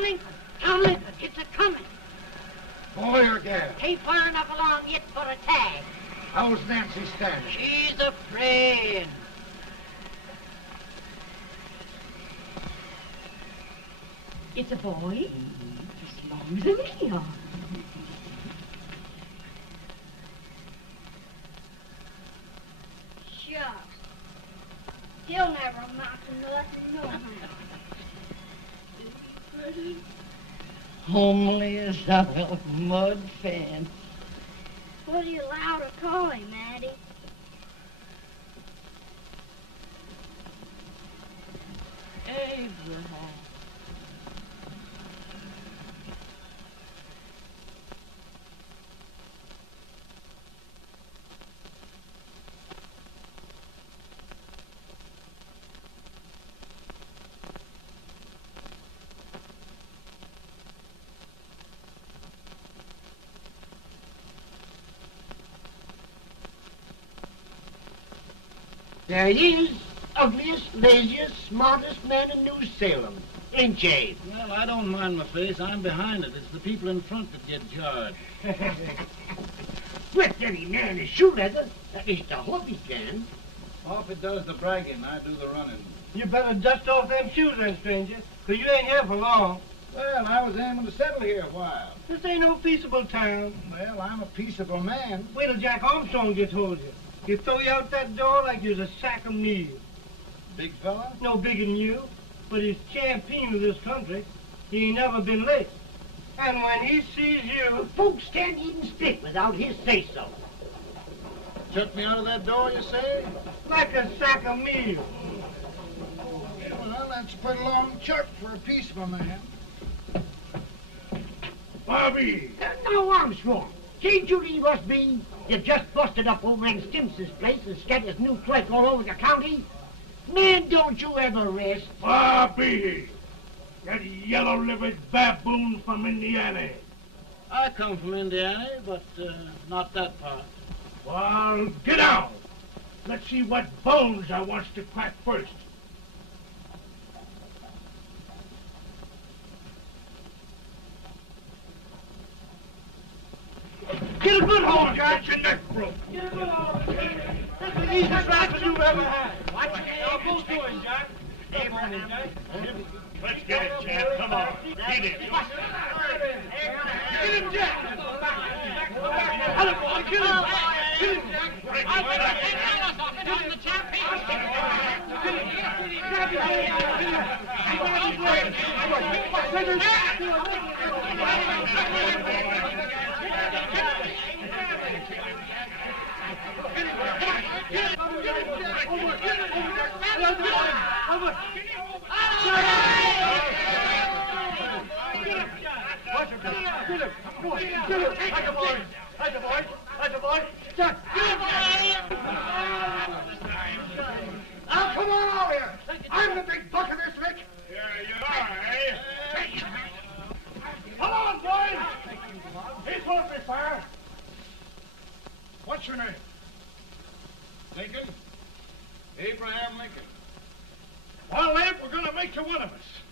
Lincoln. Tom Lincoln, it's a-coming. Boy or gal? Ain't far enough along yet for a tag. How's Nancy standing? She's afraid. It's a boy? As long as a neon. Shucks. He'll never amount to nothing, no how. Homely as a mud fence. What do you allow to call him, Addie? Abraham. There he is, ugliest, laziest, smartest man in New Salem, ain't ye? Well, I don't mind my face. I'm behind it. It's the people in front that get jarred. With any man is shoe leather, at least I hope he can. Off it does the bragging, I do the running. You better dust off them shoes then, stranger, 'cause you ain't here for long. Well, I was aiming to settle here a while. This ain't no peaceable town. Well, I'm a peaceable man. Wait till Jack Armstrong gets hold of you. He'll throw you out that door like you was a sack of meal. Big fella? No bigger than you, but he's champion of this country. He ain't never been late. And when he sees you... Folks can't even speak without his say-so. Took me out of that door, you say? like a sack of meal. Well, that's a pretty long chirp for a peaceful man. Bobby! Now, Armstrong, can't you leave us be? You've just busted up over in Stimpson's place and scattered new clerk all over the county. Man, don't you ever rest. Bobby! That yellow-livered baboon from Indiana. I come from Indiana, but not that part. Well, get down. Let's see what bones I wants to crack first. Get a good hold, Jack. Get your neck broke. Get a good hold. That's the easiest rifle you've ever had. Watch it. Now, both doing, Jack. Abraham, Jack. Let's get it, Chad. Come on. Get it. Get him, Jack. Hello, boy. Get him. Get him, Jack. Break his back. Now, come on over here. I'm the big buck of this lick. Yeah, you are, eh? Come on, boys. He's supposed to be fire. What's your name? Lincoln? Abraham Lincoln. Well, Abe, we're going to make you one of us.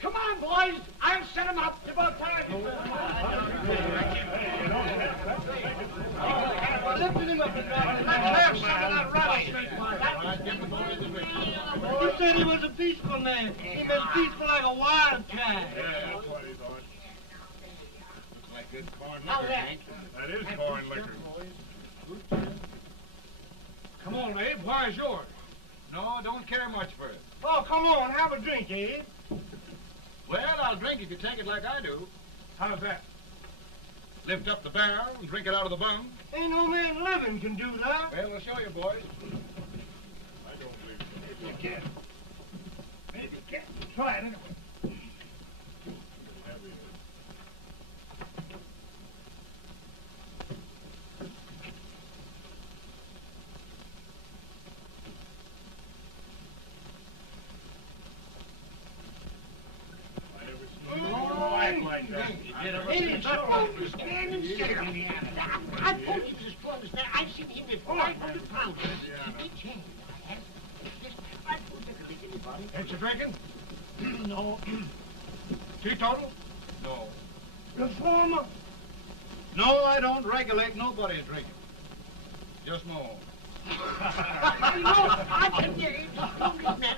Come on, boys. I'll set him up. It's about time. Lifted him up and let's have some of that rattlesnake. He said he was a peaceful man. He was peaceful like a wildcat. Yeah, that's what he thought. Looks like good corn liquor, Hank. That is corn liquor. Come on, Abe. Where's yours? No, don't care much for it. Oh, come on. Have a drink, Abe. Well, I'll drink if you take it like I do. How's that? Lift up the barrel and drink it out of the bung. Ain't no man living can do that. Well, we'll show you, boys. I don't believe so. You can. Maybe you can. Try it anyway. I told you this boy was there. I've seen him before. 500 pounds. Each hand. I told you to lick anybody. Ain't you drinking? No. Teetotal? No. Reformer? No, I don't regulate nobody's drinking. Just my own. I can get it. Man,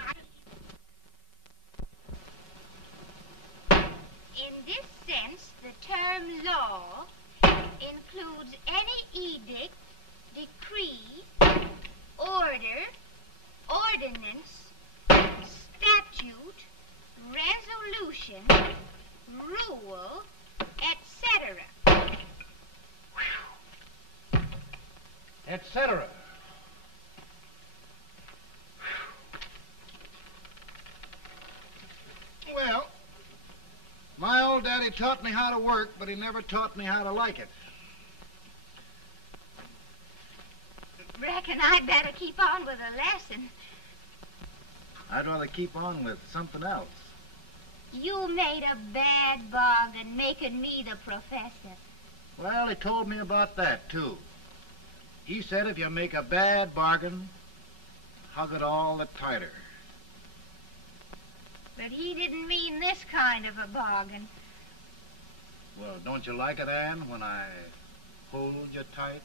In this sense, the term law includes any edict, decree, order, ordinance, statute, resolution, rule, etc. Etc. Well, my old daddy taught me how to work, but he never taught me how to like it. Reckon I'd better keep on with the lesson. I'd rather keep on with something else. You made a bad bargain making me the professor. Well, he told me about that, too. He said if you make a bad bargain, hug it all the tighter. But he didn't mean this kind of a bargain. Well, don't you like it, Ann, when I hold you tight?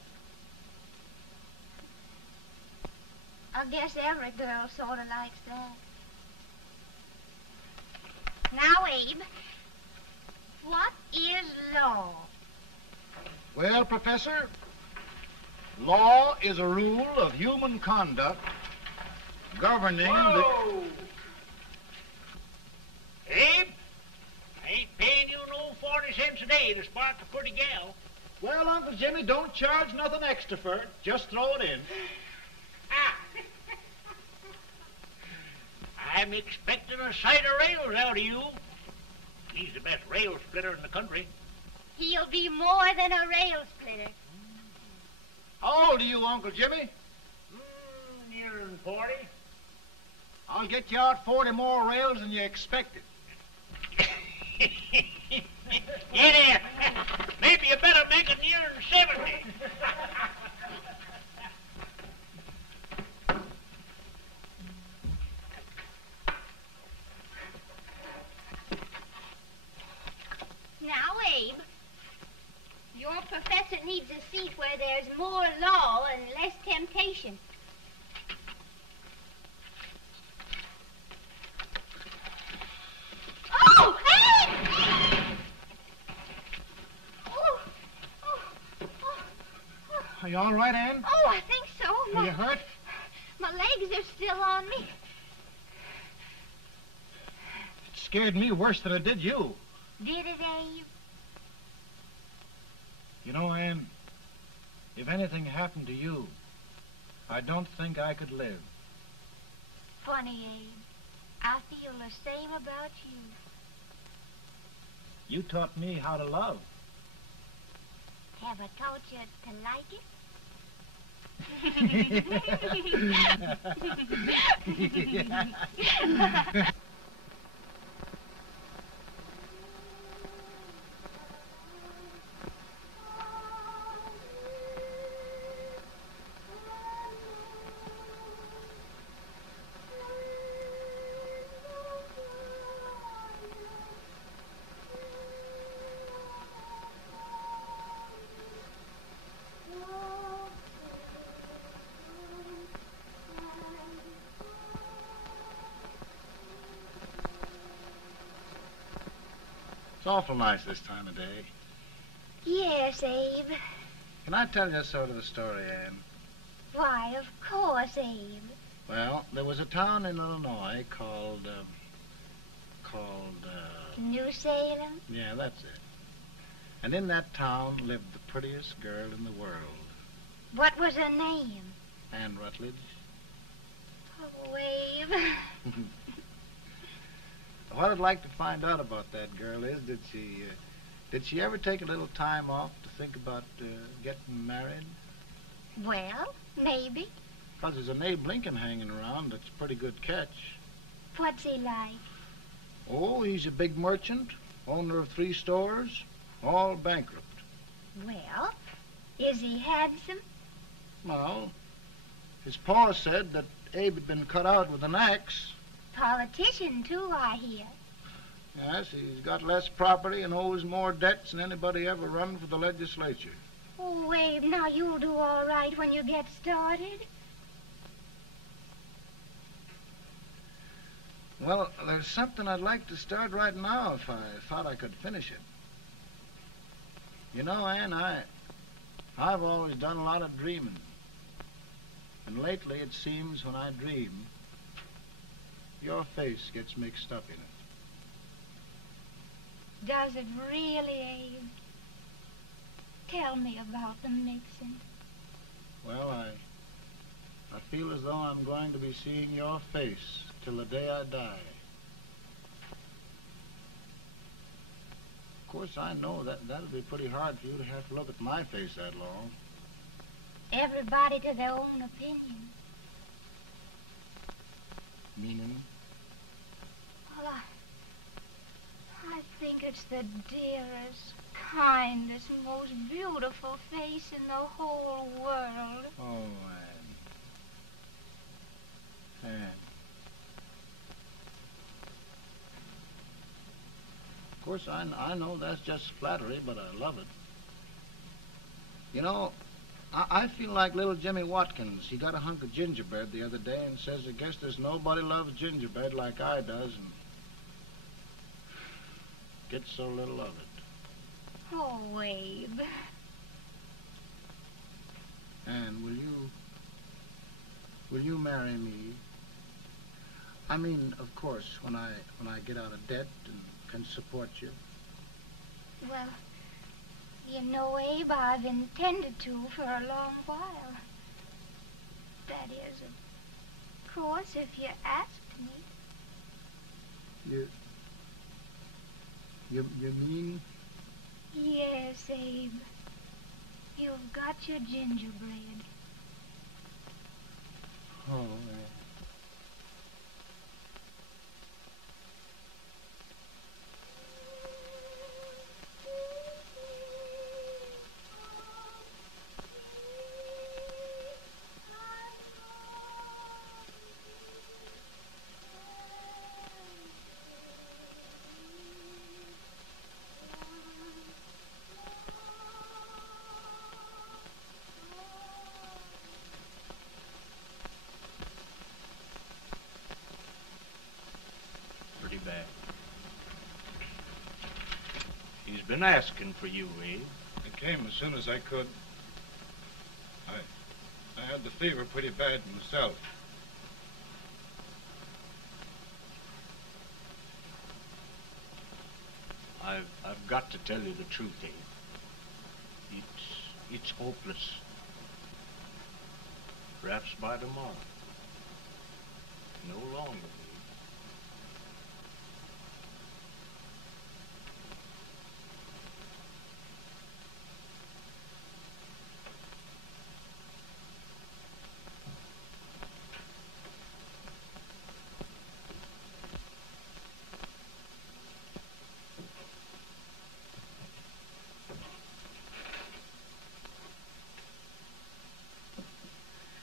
I guess every girl sort of likes that. Now, Abe, what is law? Well, Professor, law is a rule of human conduct governing Whoa! Abe, I ain't paying you no 40 cents a day to spark a pretty gal. Well, Uncle Jimmy, don't charge nothing extra for it. Just throw it in. Ah. I'm expecting a sight of rails out of you. He's the best rail splitter in the country. He'll be more than a rail splitter. How old are you, Uncle Jimmy? Nearing 40. I'll get you out 40 more rails than you expected. Get here. Maybe you better make it nearing 70. Now, Abe, your professor needs a seat where there's more law and less temptation. Oh, Abe! Oh, oh, oh, oh. Are you all right, Ann? Oh, I think so. Are you hurt? My legs are still on me. It scared me worse than it did you. Did it, Abe? You know, Ann, if anything happened to you, I don't think I could live. Funny, Abe. I feel the same about you. You taught me how to love. Have I taught you to like it? It's awful nice this time of day. Yes, Abe. Can I tell you sort of a story, Ann? Why, of course, Abe. Well, there was a town in Illinois called, New Salem? yeah, that's it. And in that town lived the prettiest girl in the world, What was her name? Ann Rutledge. Oh, Abe. What I'd like to find out about that girl is, did she ever take a little time off to think about getting married? Well, maybe. Because there's an Abe Lincoln hanging around that's a pretty good catch. What's he like? Oh, he's a big merchant, owner of 3 stores, all bankrupt. Well, is he handsome? Well, his pa said that Abe had been cut out with an axe. Politician, too, I hear. Yes, he's got less property and owes more debts than anybody ever run for the legislature. Oh, Abe, now you'll do all right when you get started. Well, there's something I'd like to start right now if I thought I could finish it. You know, Ann, I've always done a lot of dreaming. And lately it seems when I dream, your face gets mixed up in it. Does it really, Abe? Tell me about the mixing. Well, I feel as though I'm going to be seeing your face till the day I die. Of course, I know that'll be pretty hard for you to have to look at my face that long. Everybody to their own opinion. Meaning? Well, I think it's the dearest, kindest, most beautiful face in the whole world. Oh, Ann. Ann. Of course, I know that's just flattery, but I love it. You know, I feel like little Jimmy Watkins. He got a hunk of gingerbread the other day and says, I guess there's nobody loves gingerbread like I does, and gets so little of it. Oh, Abe. Ann, will you marry me? I mean, of course, when I get out of debt and can support you. Well, you know, Abe, I've intended to for a long while. That is, of course, if you asked me. You mean? Yes, Abe. You've got your gingerbread. Oh, Pretty bad. He's been asking for you, Abe. I came as soon as I could. I had the fever pretty bad myself. I've got to tell you the truth, Abe. It's hopeless. Perhaps by tomorrow. No longer, Abe.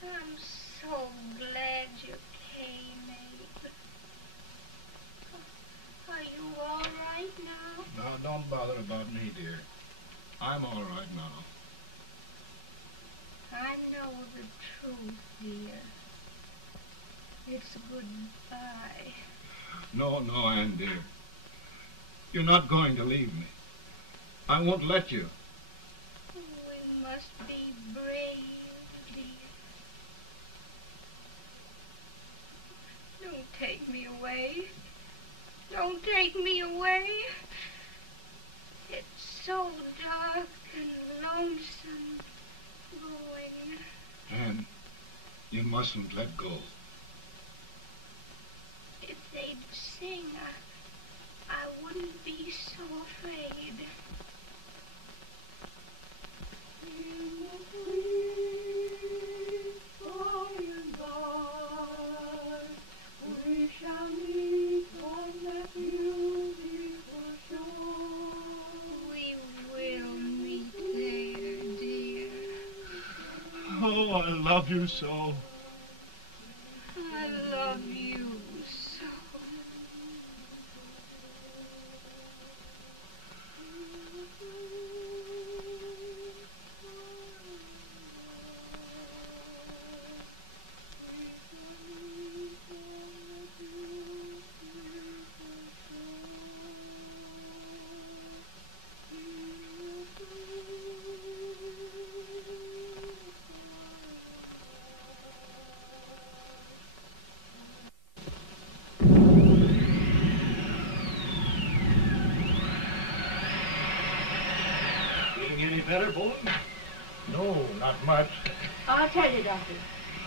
I'm so glad you came, Abe. Are you all right now? No, don't bother about me, dear. I'm all right now. I know the truth, dear. It's goodbye. No, Ann, dear. You're not going to leave me. I won't let you. We must be brave, dear. Don't take me away. Don't take me away. It's so dark and lonesome going. Ann, you mustn't let go. If they'd sing, I wouldn't be so afraid. Oh, I love you so. I love you so. Not much. I'll tell you, Doctor,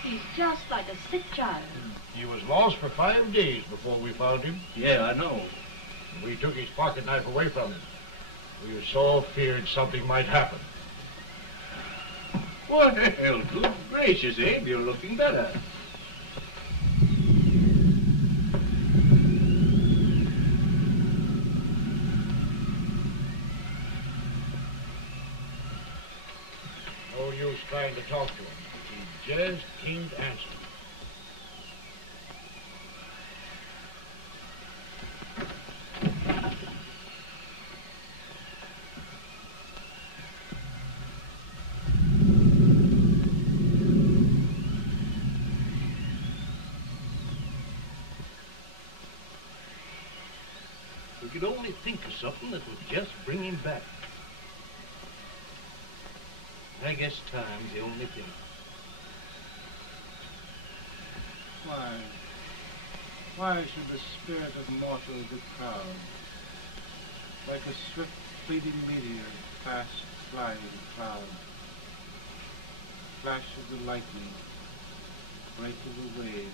he's just like a sick child. He was lost for 5 days before we found him. Yeah, I know. We took his pocket knife away from him. We were so feared something might happen. Well, good gracious, Abe, you're looking better. No use trying to talk to him. He just can't answer. We could only think of something that would just bring him back. I guess time's the only thing. Why should the spirit of mortal be proud? Like a swift fleeting meteor, fast flying cloud. Flash of the lightning, break of the wave.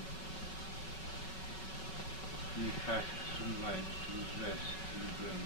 He passes from life to his rest in the grave.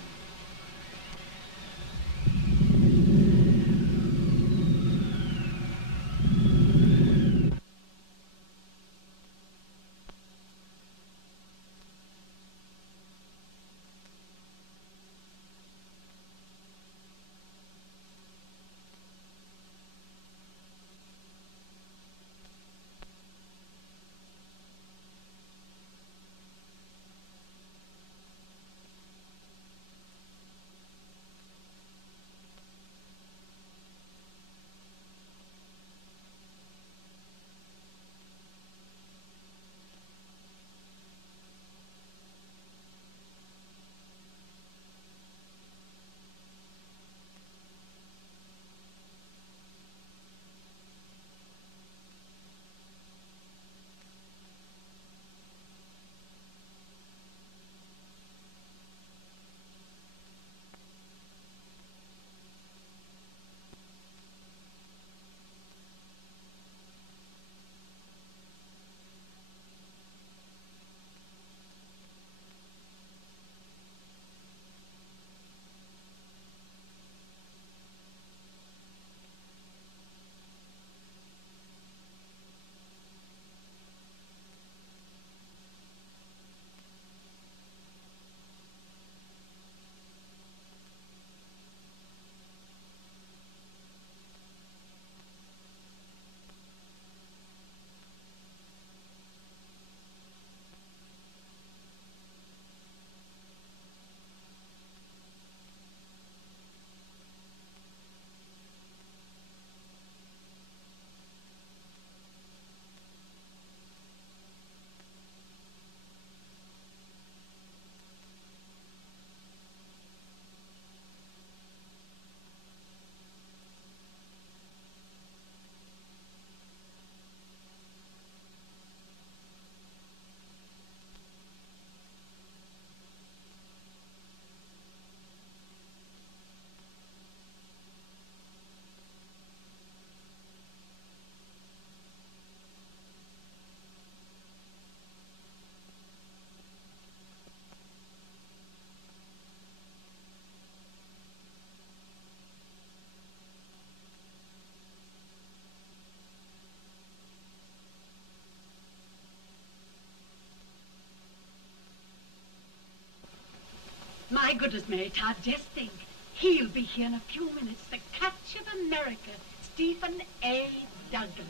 My goodness, Mary Todd, just think. He'll be here in a few minutes. The catch of America, Stephen A. Douglas.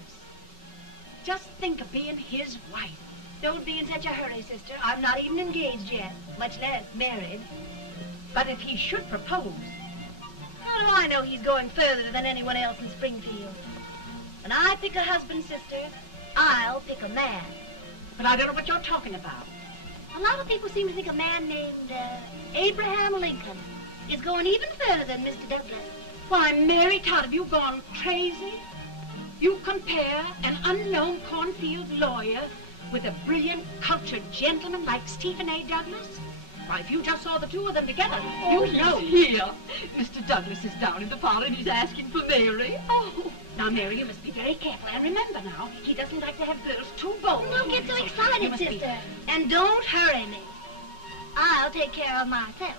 Just think of being his wife. Don't be in such a hurry, sister. I'm not even engaged yet, much less married. But if he should propose... How do I know he's going further than anyone else in Springfield? When I pick a husband, sister, I'll pick a man. But I don't know what you're talking about. A lot of people seem to think a man named Abraham Lincoln is going even further than Mr. Douglas. Why, Mary Todd, have you gone crazy? You compare an unknown cornfield lawyer with a brilliant, cultured gentleman like Stephen A. Douglas? Why, if you just saw the two of them together, Oh, you'd know. Here. Mr. Douglas is down in the parlor and he's asking for Mary. Oh. Now, Mary, you must be very careful. And remember now, he doesn't like to have girls too bold. Don't get so You excited, must be- sister. And don't hurry me. I'll take care of myself.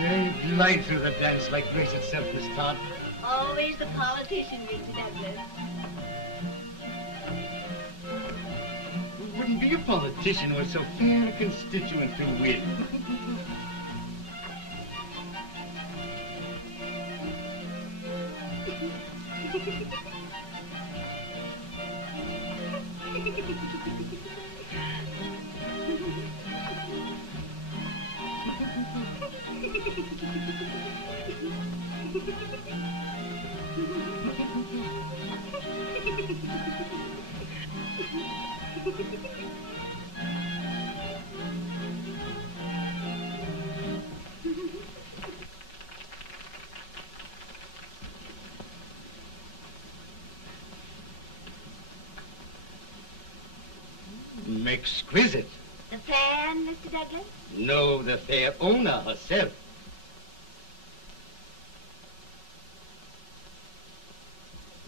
They glide through the dance like grace itself, Miss Todd. Always the politician, Mr. Douglas. Wouldn't be a politician with so fair a constituent to win. Exquisite. The fan, Mr. Douglas? No, the fair owner herself.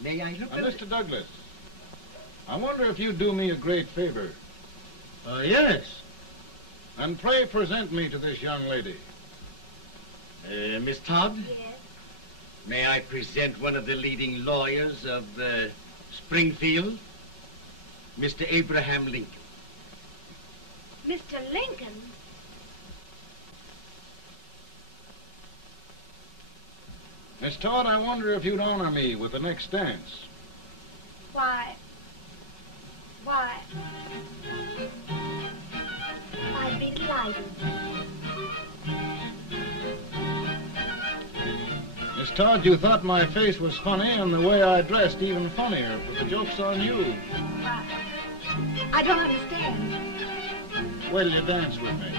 May I look at Mr. Douglas, I wonder if you'd do me a great favor. yes. And pray present me to this young lady. Miss Todd? Yes. May I present one of the leading lawyers of Springfield, Mr. Abraham Lincoln. Mr. Lincoln? Miss Todd, I wonder if you'd honor me with the next dance. Why, I'd be delighted. Miss Todd, you thought my face was funny and the way I dressed even funnier, but the joke's on you. I don't understand. Wait till you dance with me.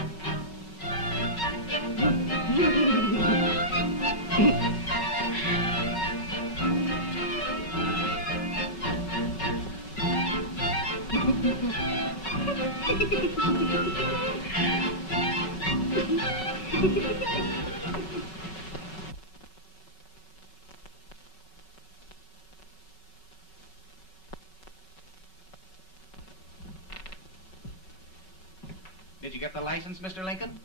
Did you get the license, Mr. Lincoln?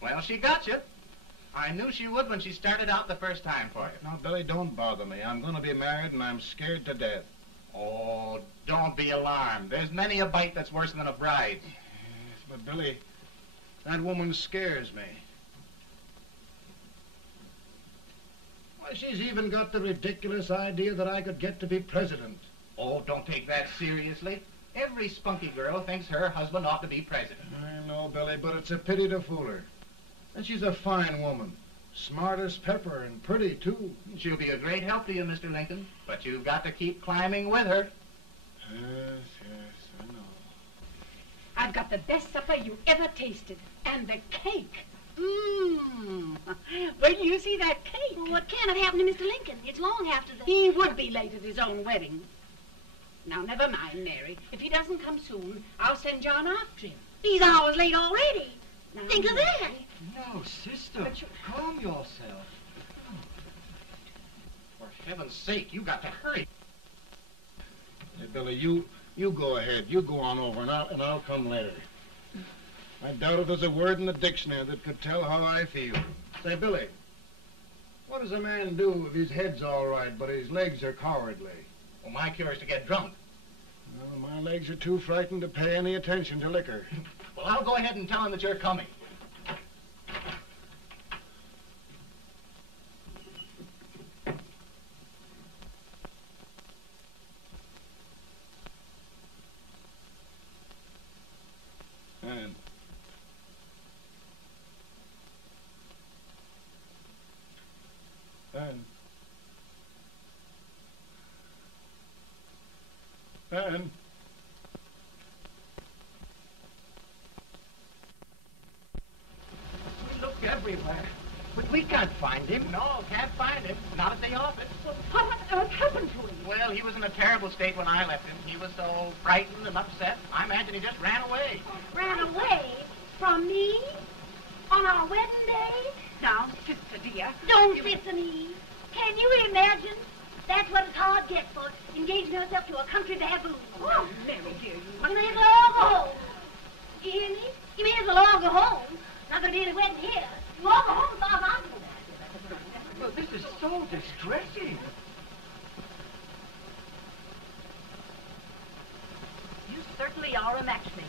Well, she got you. I knew she would when she started out the first time for you. Now, Billy, don't bother me. I'm going to be married and I'm scared to death. Oh, don't be alarmed. There's many a bite that's worse than a bride. Yes, but Billy, that woman scares me. Why, she's even got the ridiculous idea that I could get to be president. Oh, don't take that seriously. Every spunky girl thinks her husband ought to be president. I know, Billy, but it's a pity to fool her. And she's a fine woman. Smart as pepper and pretty, too. She'll be a great help to you, Mr. Lincoln, but you've got to keep climbing with her. Yes, I know. I've got the best supper you ever tasted. And the cake. Mmm. When you see that cake. Well, what can have happened to Mr. Lincoln? It's long after the... He would be late at his own wedding. Now, never mind, Mary. If he doesn't come soon, I'll send John after him. He's hours late already. Now, Think of that. Mary, No, sister. But you- Calm yourself. For heaven's sake, you got to hurry. Hey, Billy, you go ahead. You go on over, and I'll come later. I doubt if there's a word in the dictionary that could tell how I feel. Say, Billy, what does a man do if his head's all right, but his legs are cowardly? Well, my cure is to get drunk. Well, my legs are too frightened to pay any attention to liquor. Well, I'll go ahead and tell him that you're coming. Ann. We looked everywhere, but we can't find him. No, can't find him. Not at the office. Well, what on earth happened to him? Well, he was in a terrible state when I left him. He was so frightened and upset. I imagine he just ran away. Ran away from me on our wedding day? Now, sister dear. Don't listen, Eve. Can you imagine? That's what his heart gets for engaging herself to a country baboon. Oh, Mary, dear, You may as well all go home. You hear me? You may as well all go home. Not gonna be any wedding here. You all go home as far as I'm concerned. Well, this is so distressing. You certainly are a matchmaker.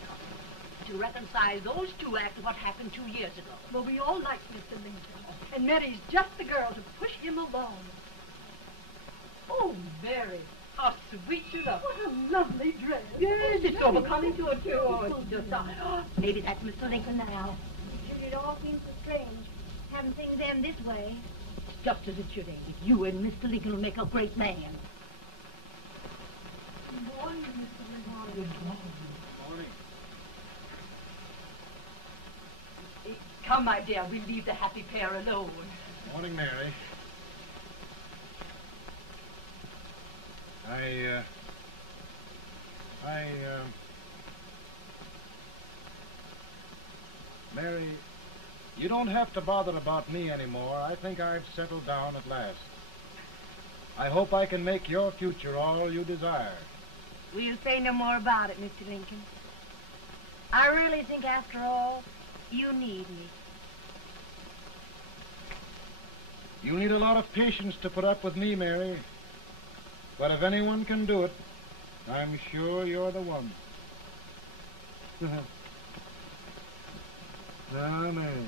To reconcile those two after what happened 2 years ago. Well, we all like Mr. Lincoln. And Mary's just the girl to push him along. Oh, Mary, how sweet you look. What a lovely dress. Yes, it's overcoming to it, too. Oh, it's just Maybe that's Mr. Lincoln now. It all seems so strange, having things end this way. It's just as it should end. You and Mr. Lincoln will make a great man. Good morning, Mr. Lincoln. Morning. Come, my dear, we'll leave the happy pair alone. Morning, Mary. Mary, you don't have to bother about me anymore. I think I've settled down at last. I hope I can make your future all you desire. We'll say no more about it, Mr. Lincoln. I really think, after all, you need me. You need a lot of patience to put up with me, Mary. But if anyone can do it, I'm sure you're the one. Amen.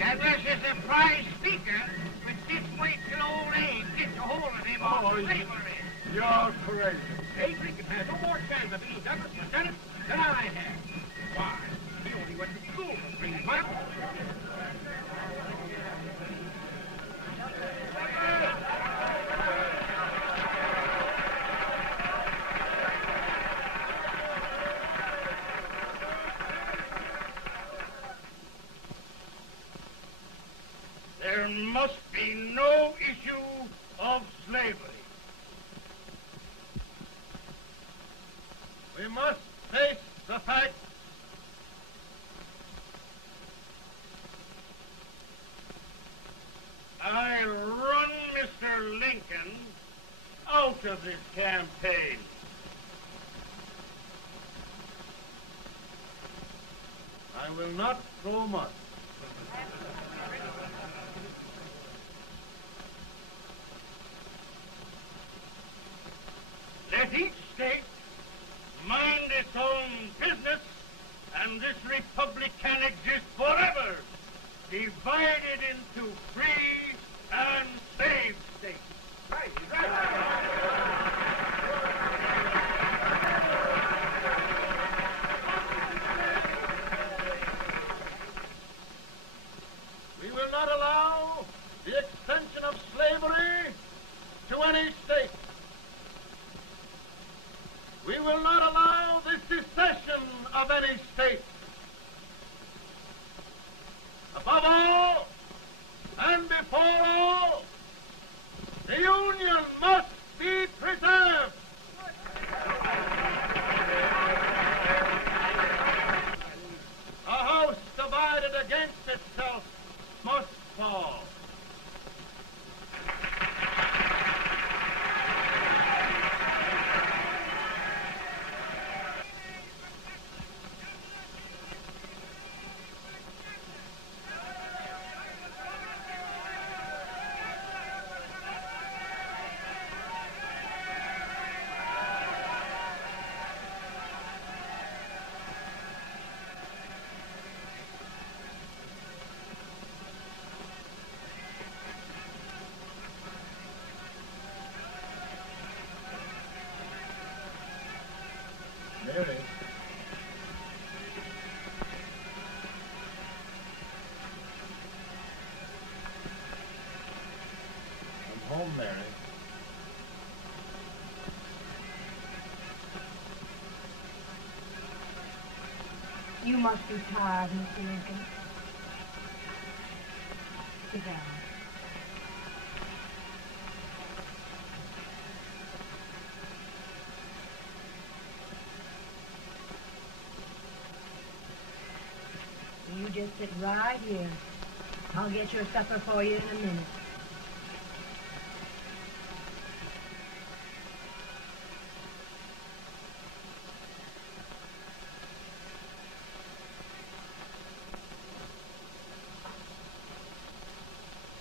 That was a surprise speaker, but just wait till old Abe gets a hold of him on slavery. You're crazy. Abe Lincoln has no more chance of being Douglas Lieutenant than I have. Why? He only went to school for 3 months. There must be no issue of slavery. We must face the fact I run Mr. Lincoln out of this campaign. I will not throw much. Let each state mind its own business, and this republic can exist forever, divided into free and slave states. Right, he's right. We will not allow the extension of slavery to any state. We will not allow the secession of any state. Above all, and before all, the Union must be preserved. A house divided against itself must fall. Mary. You must be tired, Mr. Lincoln. Sit down. You just sit right here. I'll get your supper for you in a minute.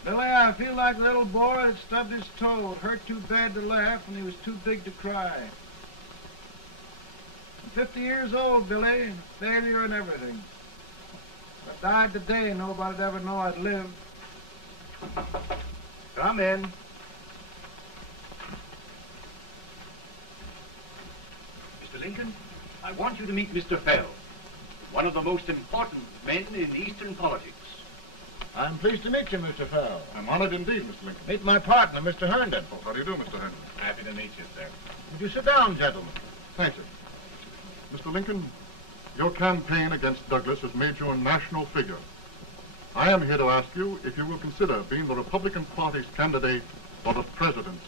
Billy, I feel like a little boy that stubbed his toe. It hurt too bad to laugh and he was too big to cry. I'm 50 years old, Billy. Failure and everything. If I died today, nobody'd ever know I'd lived. Come in. Mr. Lincoln, I want you to meet Mr. Fell, one of the most important men in Eastern politics. I'm pleased to meet you, Mr. Fell. I'm honored indeed, Mr. Lincoln. Meet my partner, Mr. Herndon. Oh, how do you do, Mr. Herndon? Happy to meet you, sir. Would you sit down, gentlemen? Thank you. Mr. Lincoln, your campaign against Douglas has made you a national figure. I am here to ask you if you will consider being the Republican Party's candidate for the presidency.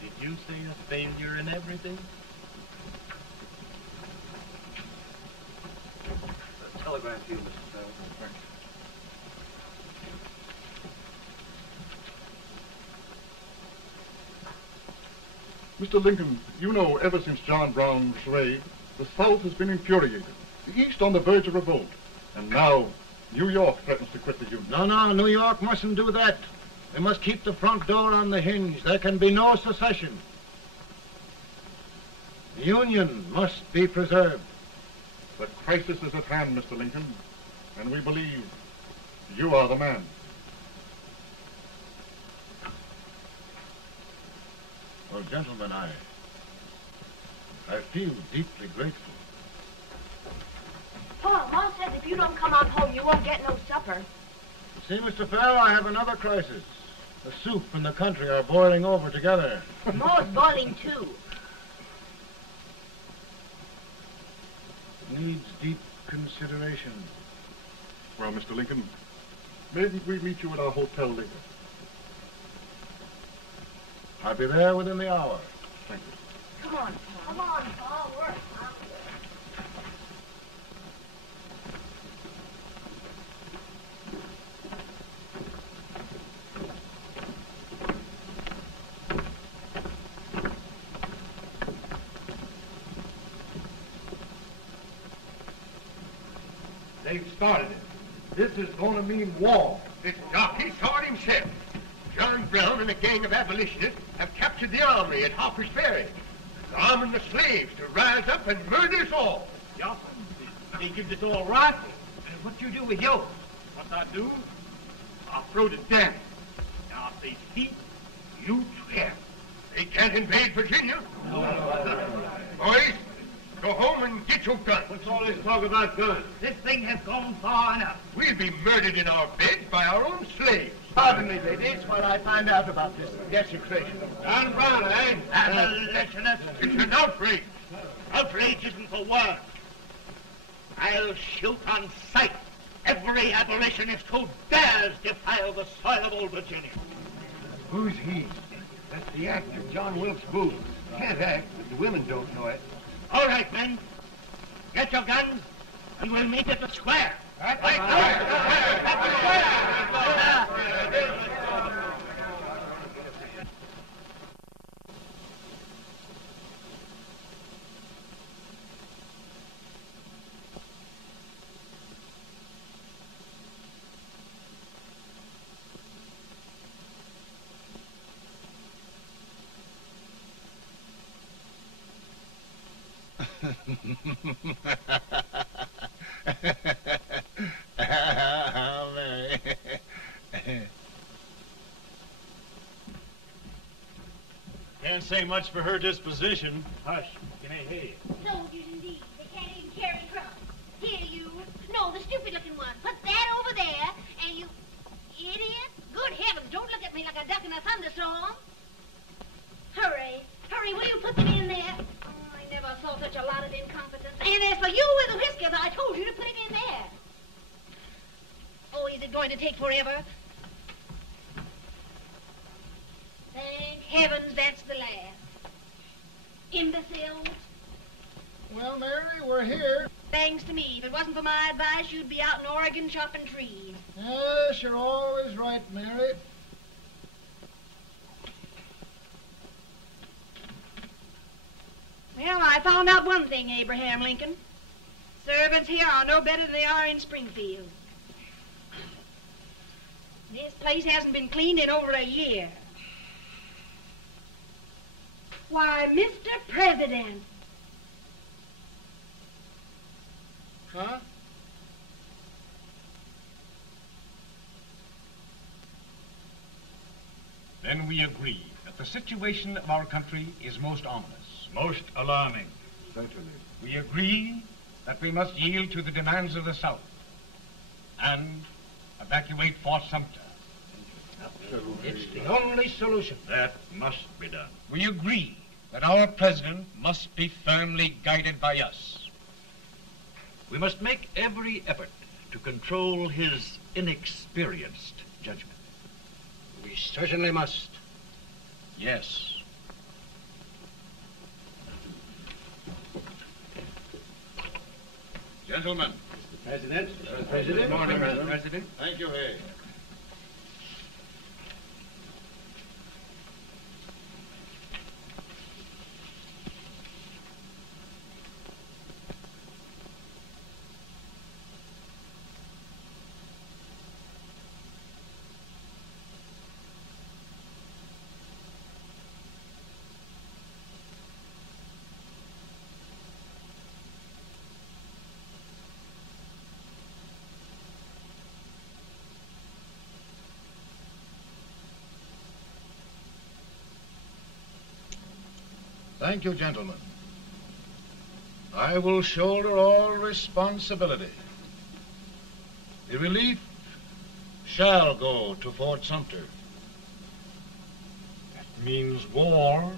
Did you say a failure in everything? A telegram to you, Mr. Fell. Thank you. Mr. Lincoln, you know ever since John Brown's raid, the South has been infuriated, the East on the verge of revolt, and now New York threatens to quit the Union. No, New York mustn't do that. They must keep the front door on the hinge. There can be no secession. The Union must be preserved. The crisis is at hand, Mr. Lincoln, and we believe you are the man. Well, gentlemen, I feel deeply grateful. Pa, Ma says if you don't come on home, you won't get no supper. See, Mr. Fell, I have another crisis. The soup and the country are boiling over together. Ma's boiling too. It needs deep consideration. Well, Mr. Lincoln, maybe we meet you at our hotel later. I'll be there within the hour. Thank you. Come on, Pa. Come on, Pa. Work. They've started it. This is going to mean war. This jockey saw it himself. John Brown and a gang of abolitionists have captured the armory at Harper's Ferry. They're arming the slaves to rise up and murder us all. Yeah, they give us all rifles. And what you do with yours? What I do? I'll throw the damn. Now, if they speak, you swear. They can't invade Virginia. Boys, go home and get your guns. What's all this talk about guns? This thing has gone far enough. We'll be murdered in our beds by our own slaves. Pardon me, ladies, while I find out about this desecration. John Brown, eh? Abolitionist. It's an outrage. Outrage isn't the word. I'll shoot on sight every abolitionist who dares defile the soil of old Virginia. Who's he? That's the actor, John Wilkes Booth. Can't act, but the women don't know it. All right, men. Get your guns, and we'll meet at the square. At the Can't say much for her disposition. Hush, can I hear you? Soldiers indeed. They can't even carry crumbs. Here, you. No going to take forever. Thank heavens that's the last. Imbeciles. Well, Mary, we're here. Thanks to me. If it wasn't for my advice, you'd be out in Oregon chopping trees. Yes, you're always right, Mary. Well, I found out one thing, Abraham Lincoln. Servants here are no better than they are in Springfield. This place hasn't been cleaned in over a year. Why, Mr. President. Huh? Then we agree that the situation of our country is most ominous. Most alarming. Certainly. We agree that we must yield to the demands of the South and evacuate Fort Sumter. It's the only solution. That must be done. We agree that our president must be firmly guided by us. We must make every effort to control his inexperienced judgment. We certainly must. Yes. Gentlemen. President. Good morning, Mr. President. Thank you, Hay. Thank you, gentlemen. I will shoulder all responsibility. The relief shall go to Fort Sumter. That means war.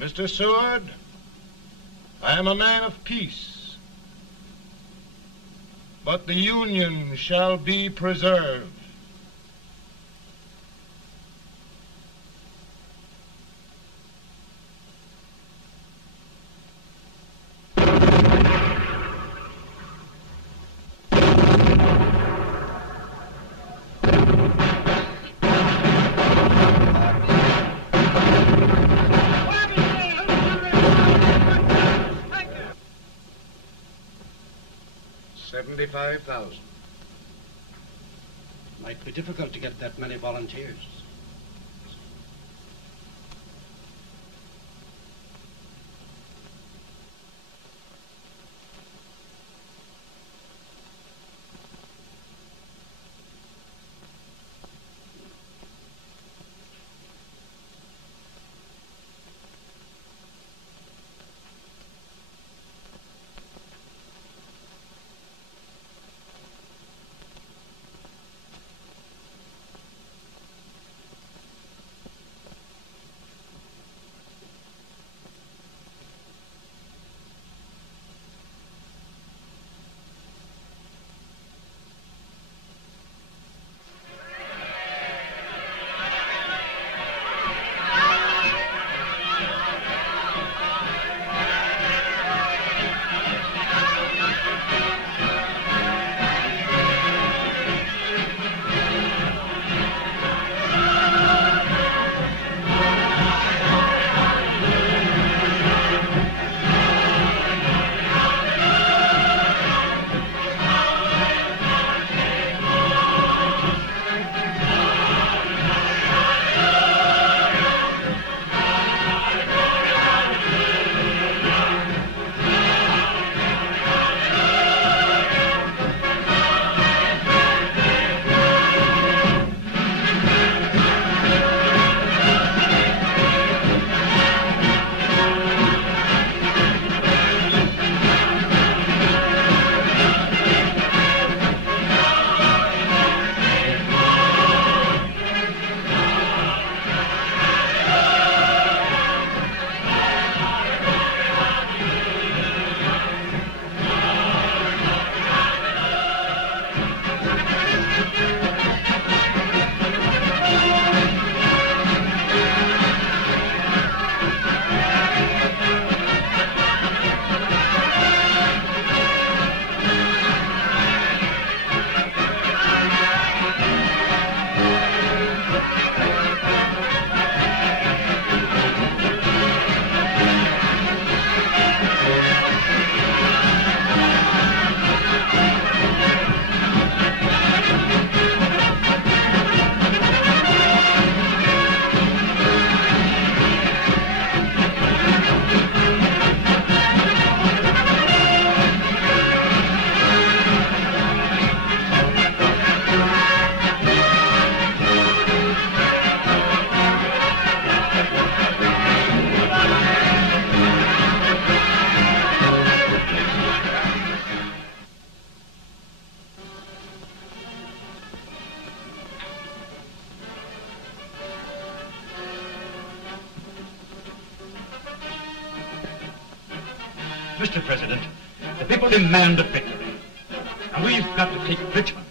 Mr. Seward, I am a man of peace, but the Union shall be preserved. $75,000. Might be difficult to get that many volunteers. Mr. President, the people demand a victory. And we've got to take Richmond.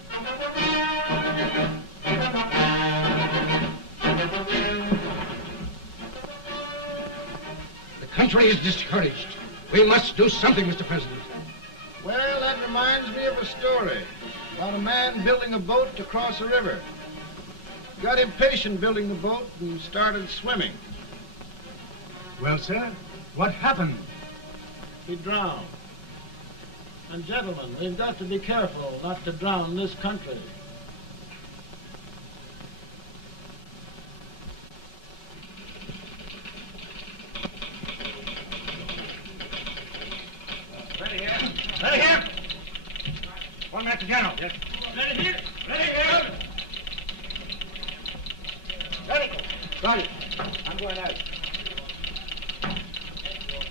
The country is discouraged. We must do something, Mr. President. Well, that reminds me of a story about a man building a boat to cross a river. Got impatient building the boat and started swimming. Well, sir, what happened? He drowned. And gentlemen, we've got to be careful not to drown this country. Ready here. Ready here. One Master General. Yes. Ready here. Ready here. Ready. Got it. I'm going out.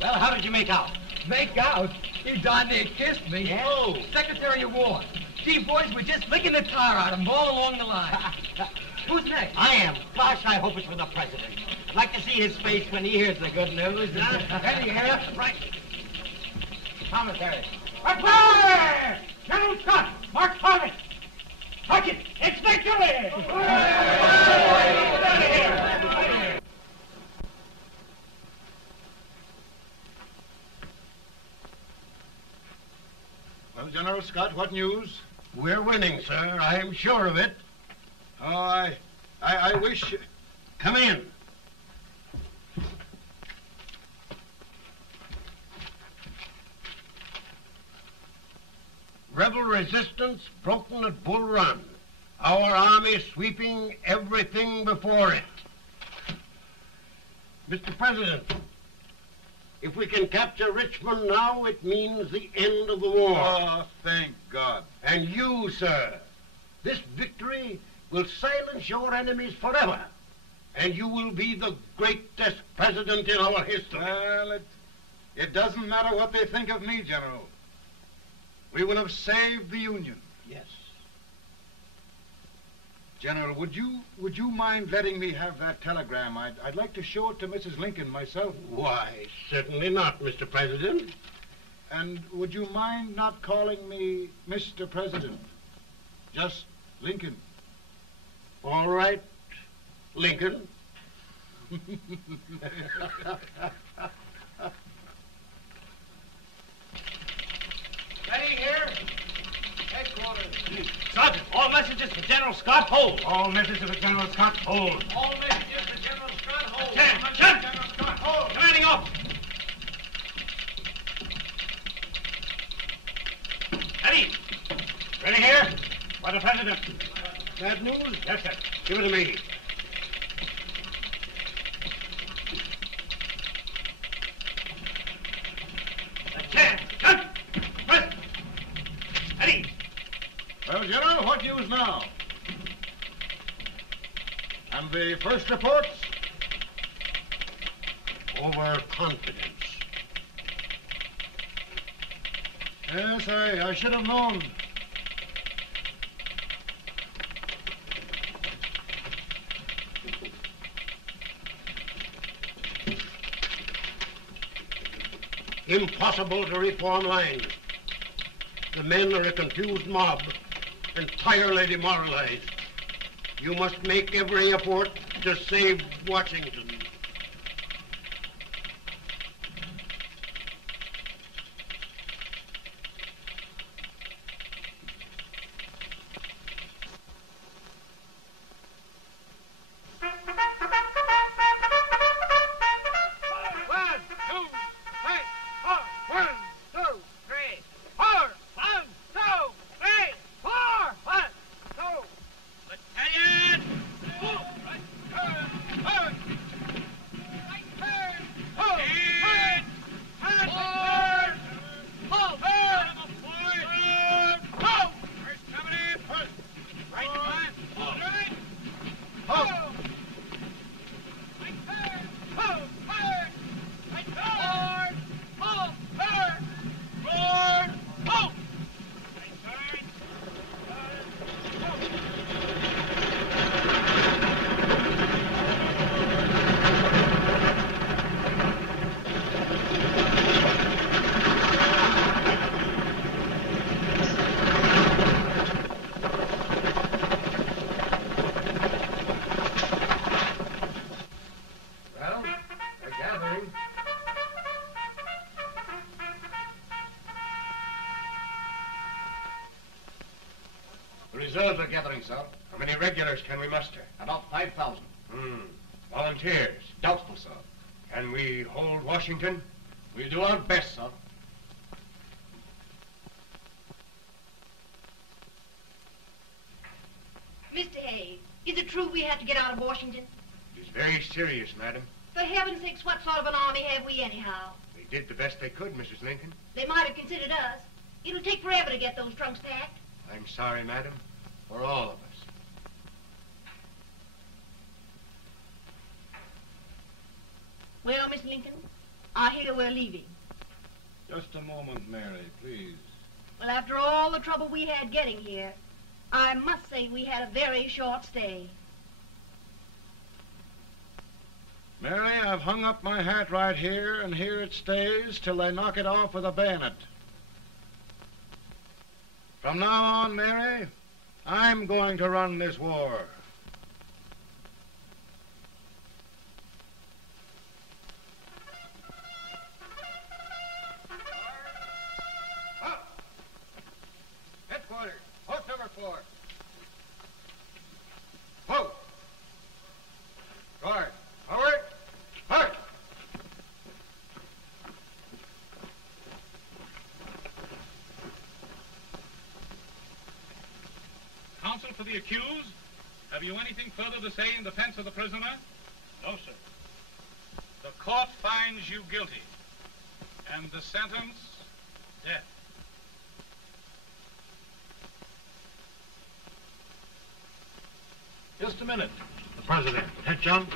Well, how did you make out? Make out? He darn near kissed me. Yeah? Oh, Secretary of War. Gee, boys, we're just licking the tar out of him all along the line. Who's next? I am. Gosh, I hope it's for the President. I'd like to see his face when he hears the good news, huh? Ready here. Right. Commissary. Fire! General Scott, Mark Farley. Touch it. It's victory! Out of here. Well, General Scott, what news? We're winning, sir. I am sure of it. Oh, I wish... Come in. Rebel resistance broken at Bull Run. Our army sweeping everything before it. Mr. President, if we can capture Richmond now, it means the end of the war. Oh, thank God. And you, sir, this victory will silence your enemies forever. And you will be the greatest president in our history. Well, it doesn't matter what they think of me, General. We will have saved the Union. Yes. General, would you mind letting me have that telegram? I'd like to show it to Mrs. Lincoln myself. Why, certainly not, Mr. President. And would you mind not calling me Mr. President? Just Lincoln. All right, Lincoln. Ready here. Headquarters. Sergeant, all messages for General Scott, hold. All messages for General Scott, hold. All messages for General Scott, hold. General Scott, hold. Commanding officer. Ready. Ready here. For the President. Bad news? Yes, sir. Give it to me. Well, General, what news now? And the first reports? Overconfidence. Yes, I should have known. Impossible to reform lines. The men are a confused mob, entirely demoralized. You must make every effort to save Washington. The reserves are gathering, sir. How many regulars can we muster? About 5,000. Volunteers? Doubtful, sir. Can we hold Washington? We'll do our best, sir. Mr. Hayes, is it true we have to get out of Washington? It is very serious, madam. For heaven's sakes, what sort of an army have we anyhow? They did the best they could, Mrs. Lincoln. They might have considered us. It'll take forever to get those trunks packed. I'm sorry, madam, for all of us. Well, Miss Lincoln, I hear we're leaving. Just a moment, Mary, please. Well, after all the trouble we had getting here, I must say we had a very short stay. Mary, I've hung up my hat right here, and here it stays till they knock it off with a bayonet. From now on, Mary, I'm going to run this war. Headquarters, post number 4. Whoa! Guard, forward, march! Counsel for the accused, have you anything further to say in defense of the prisoner? No, sir. The court finds you guilty, and the sentence, death. Just a minute. The president. Attention.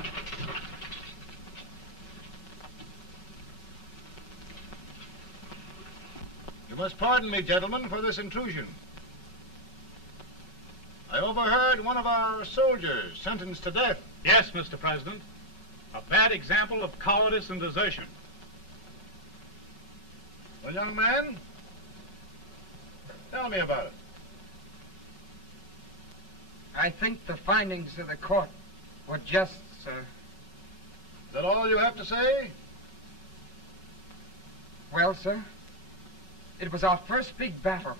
You must pardon me, gentlemen, for this intrusion. I overheard one of our soldiers sentenced to death. Yes, Mr. President. A bad example of cowardice and desertion. Well, young man, tell me about it. I think the findings of the court were just, sir. Is that all you have to say? Well, sir, it was our first big battle.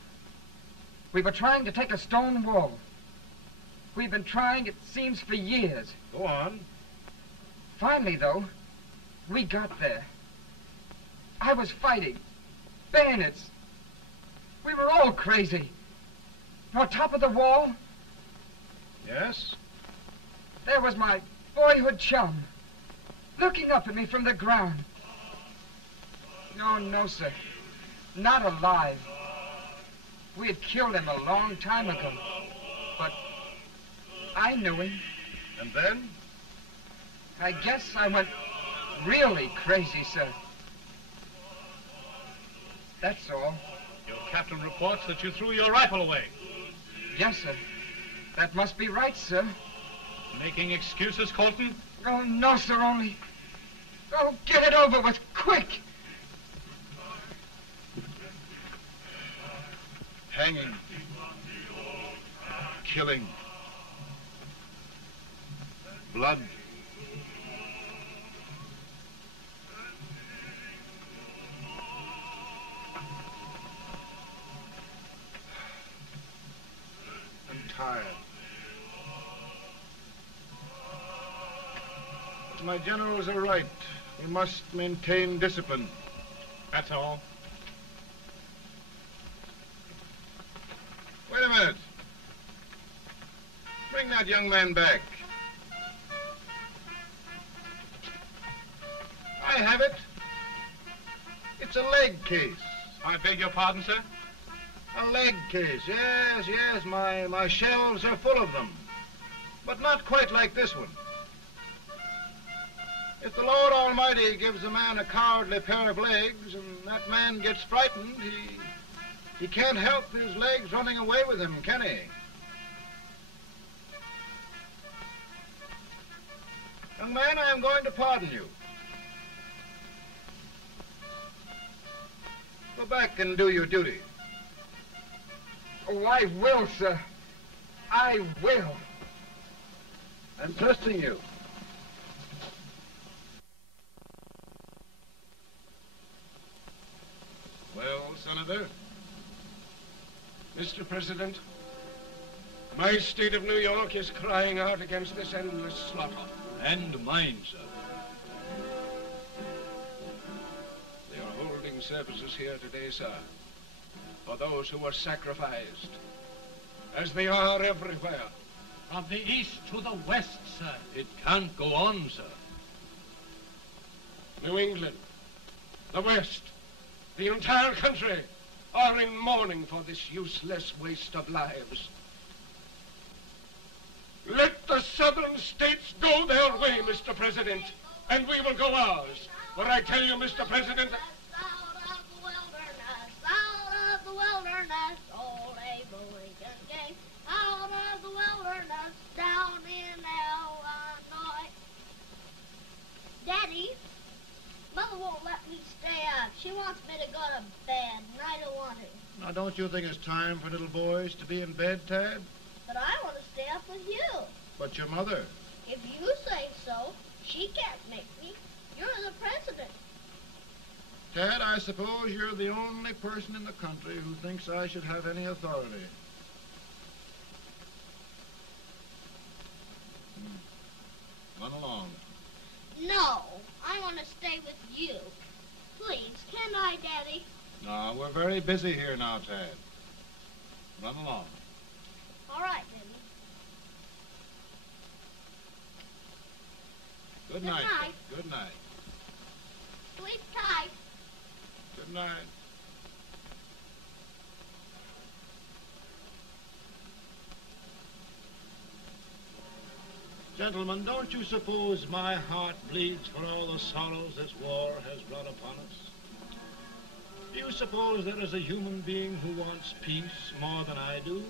We were trying to take a stone wall. We've been trying, it seems, for years. Go on. Finally, though, we got there. I was fighting. Bayonets. We were all crazy. On top of the wall, Yes? there was my boyhood chum, looking up at me from the ground. No, no, sir. Not alive. We had killed him a long time ago. But I knew him. And then? I guess I went really crazy, sir. That's all. Your captain reports that you threw your rifle away. Yes, sir. That must be right, sir. Making excuses, Colton? Oh, no, sir, only... Oh, get it over with, quick! Hanging. Killing. Blood. I'm tired. But my generals are right. We must maintain discipline. That's all. Wait a minute. Bring that young man back. I have it. It's a leg case. I beg your pardon, sir? A leg case, yes, yes. My shelves are full of them. But not quite like this one. If the Lord Almighty gives a man a cowardly pair of legs and that man gets frightened, he can't help his legs running away with him, can he? Young man, I am going to pardon you. Go back and do your duty. Oh, I will, sir. I will. I'm trusting you. Well, Senator? Mr. President, My state of New York is crying out against this endless slaughter. And mine, sir. They are holding services here today, sir, for those who were sacrificed, as they are everywhere. From the east to the west, sir. It can't go on, sir. New England, the West, the entire country are in mourning for this useless waste of lives. Let the southern states go their way, Mr. President, and we will go ours. For I tell you, Mr. President, Out of the wilderness, old Abraham Lincoln came. Out of the wilderness, down in Illinois. Daddy, Mother won't let me stay up. She wants me to go to bed, and I don't want to. Now, don't you think it's time for little boys to be in bed, Tad? But I want to stay up with you. But your mother. If you say so, she can't make me. You're the president. Tad, I suppose you're the only person in the country who thinks I should have any authority. Run along. No, I want to stay with you. Please, can I, Daddy? No, we're very busy here now, Tad. Run along. All right, Daddy. Good night. Good night. Good night. Sleep tight. Good night. Gentlemen, don't you suppose my heart bleeds for all the sorrows this war has brought upon us? Do you suppose there is a human being who wants peace more than I do?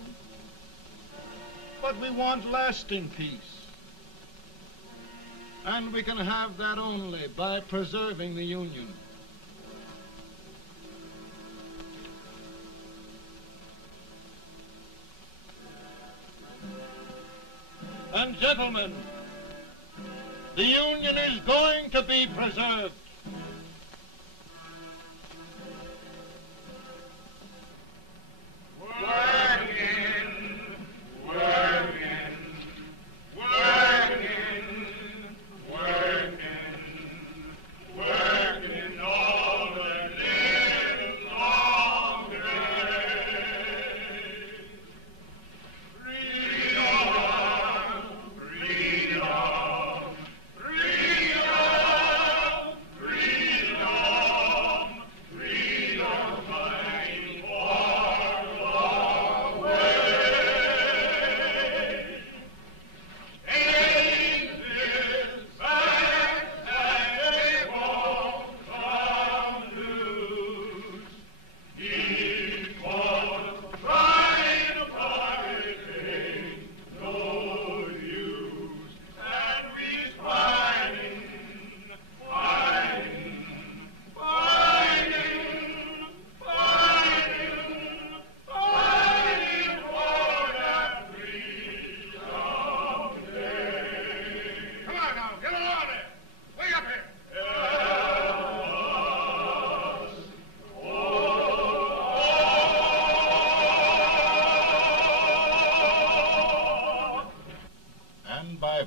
But we want lasting peace. And we can have that only by preserving the Union. And gentlemen, the Union is going to be preserved.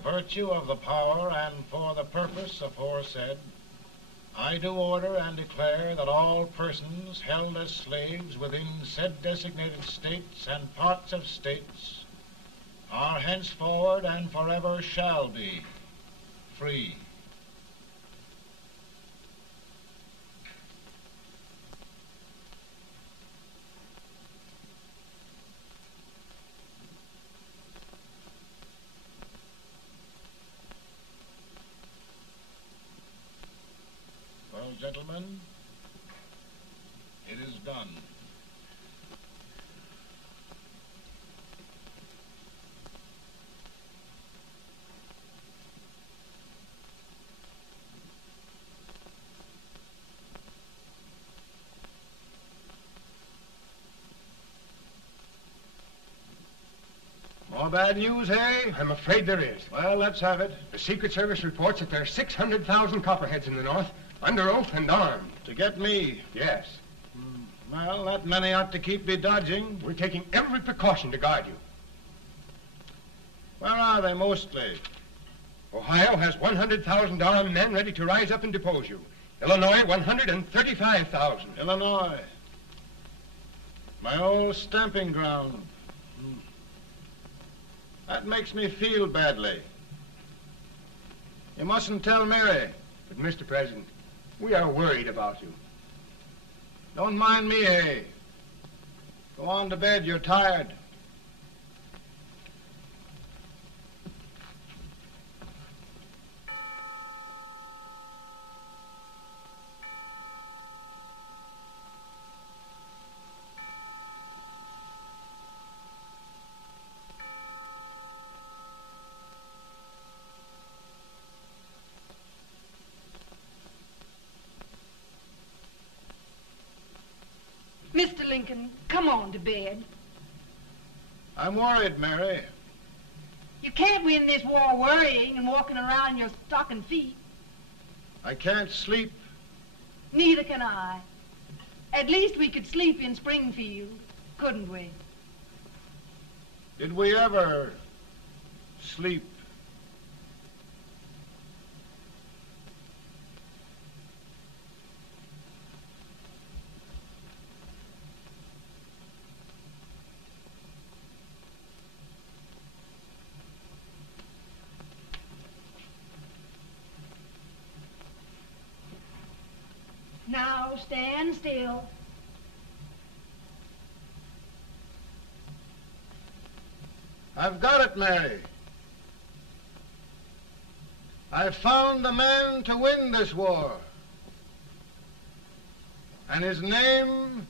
Virtue of the power and for the purpose aforesaid, I do order and declare that all persons held as slaves within said designated states and parts of states are henceforward and forever shall be free. Well, gentlemen, it is done. More bad news, hey? I'm afraid there is. Well, let's have it. The Secret Service reports that there are 600,000 Copperheads in the North, under oath and armed. To get me? Yes. Well, that many ought to keep me dodging. We're taking every precaution to guard you. Where are they mostly? Ohio has 100,000 armed men ready to rise up and depose you. Illinois, 135,000. Illinois. My old stamping ground. That makes me feel badly. You mustn't tell Mary. But, Mr. President, we are worried about you. Don't mind me, Hay. Go on to bed. You're tired. Mr. Lincoln, come on to bed. I'm worried, Mary. You can't win this war worrying and walking around in your stocking feet. I can't sleep. Neither can I. At least we could sleep in Springfield, couldn't we? Did we ever sleep? Now stand still. I've got it, Mary. I've found the man to win this war. And his name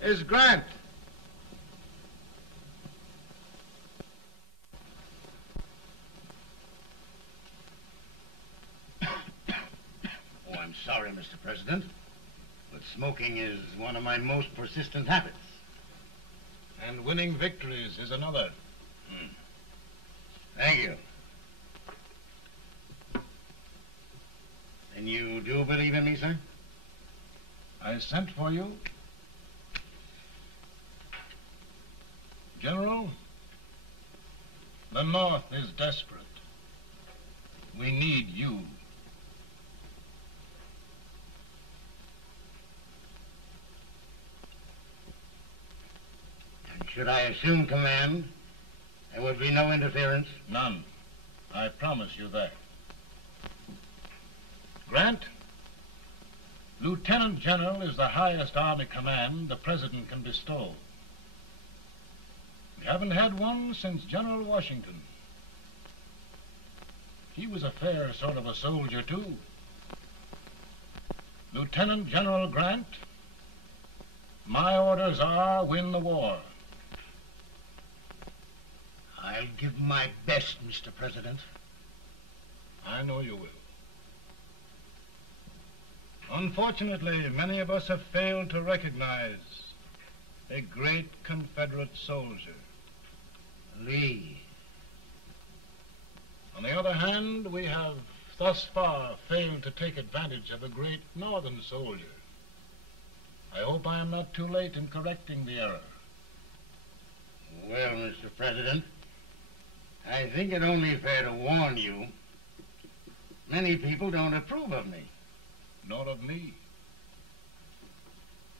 is Grant. Oh, I'm sorry, Mr. President, but smoking is one of my most persistent habits. And winning victories is another. Thank you. And you do believe in me, sir? I sent for you. General, the North is desperate. We need you. And should I assume command, there would be no interference? None. I promise you that. Grant, Lieutenant General is the highest army command the President can bestow. We haven't had one since General Washington. He was a fair sort of a soldier, too. Lieutenant General Grant, my orders are win the war. I'll give my best, Mr. President. I know you will. Unfortunately, many of us have failed to recognize a great Confederate soldier, Lee. On the other hand, we have thus far failed to take advantage of a great Northern soldier. I hope I am not too late in correcting the error. Well, Mr. President, I think it only fair to warn you. Many people don't approve of me. Nor of me.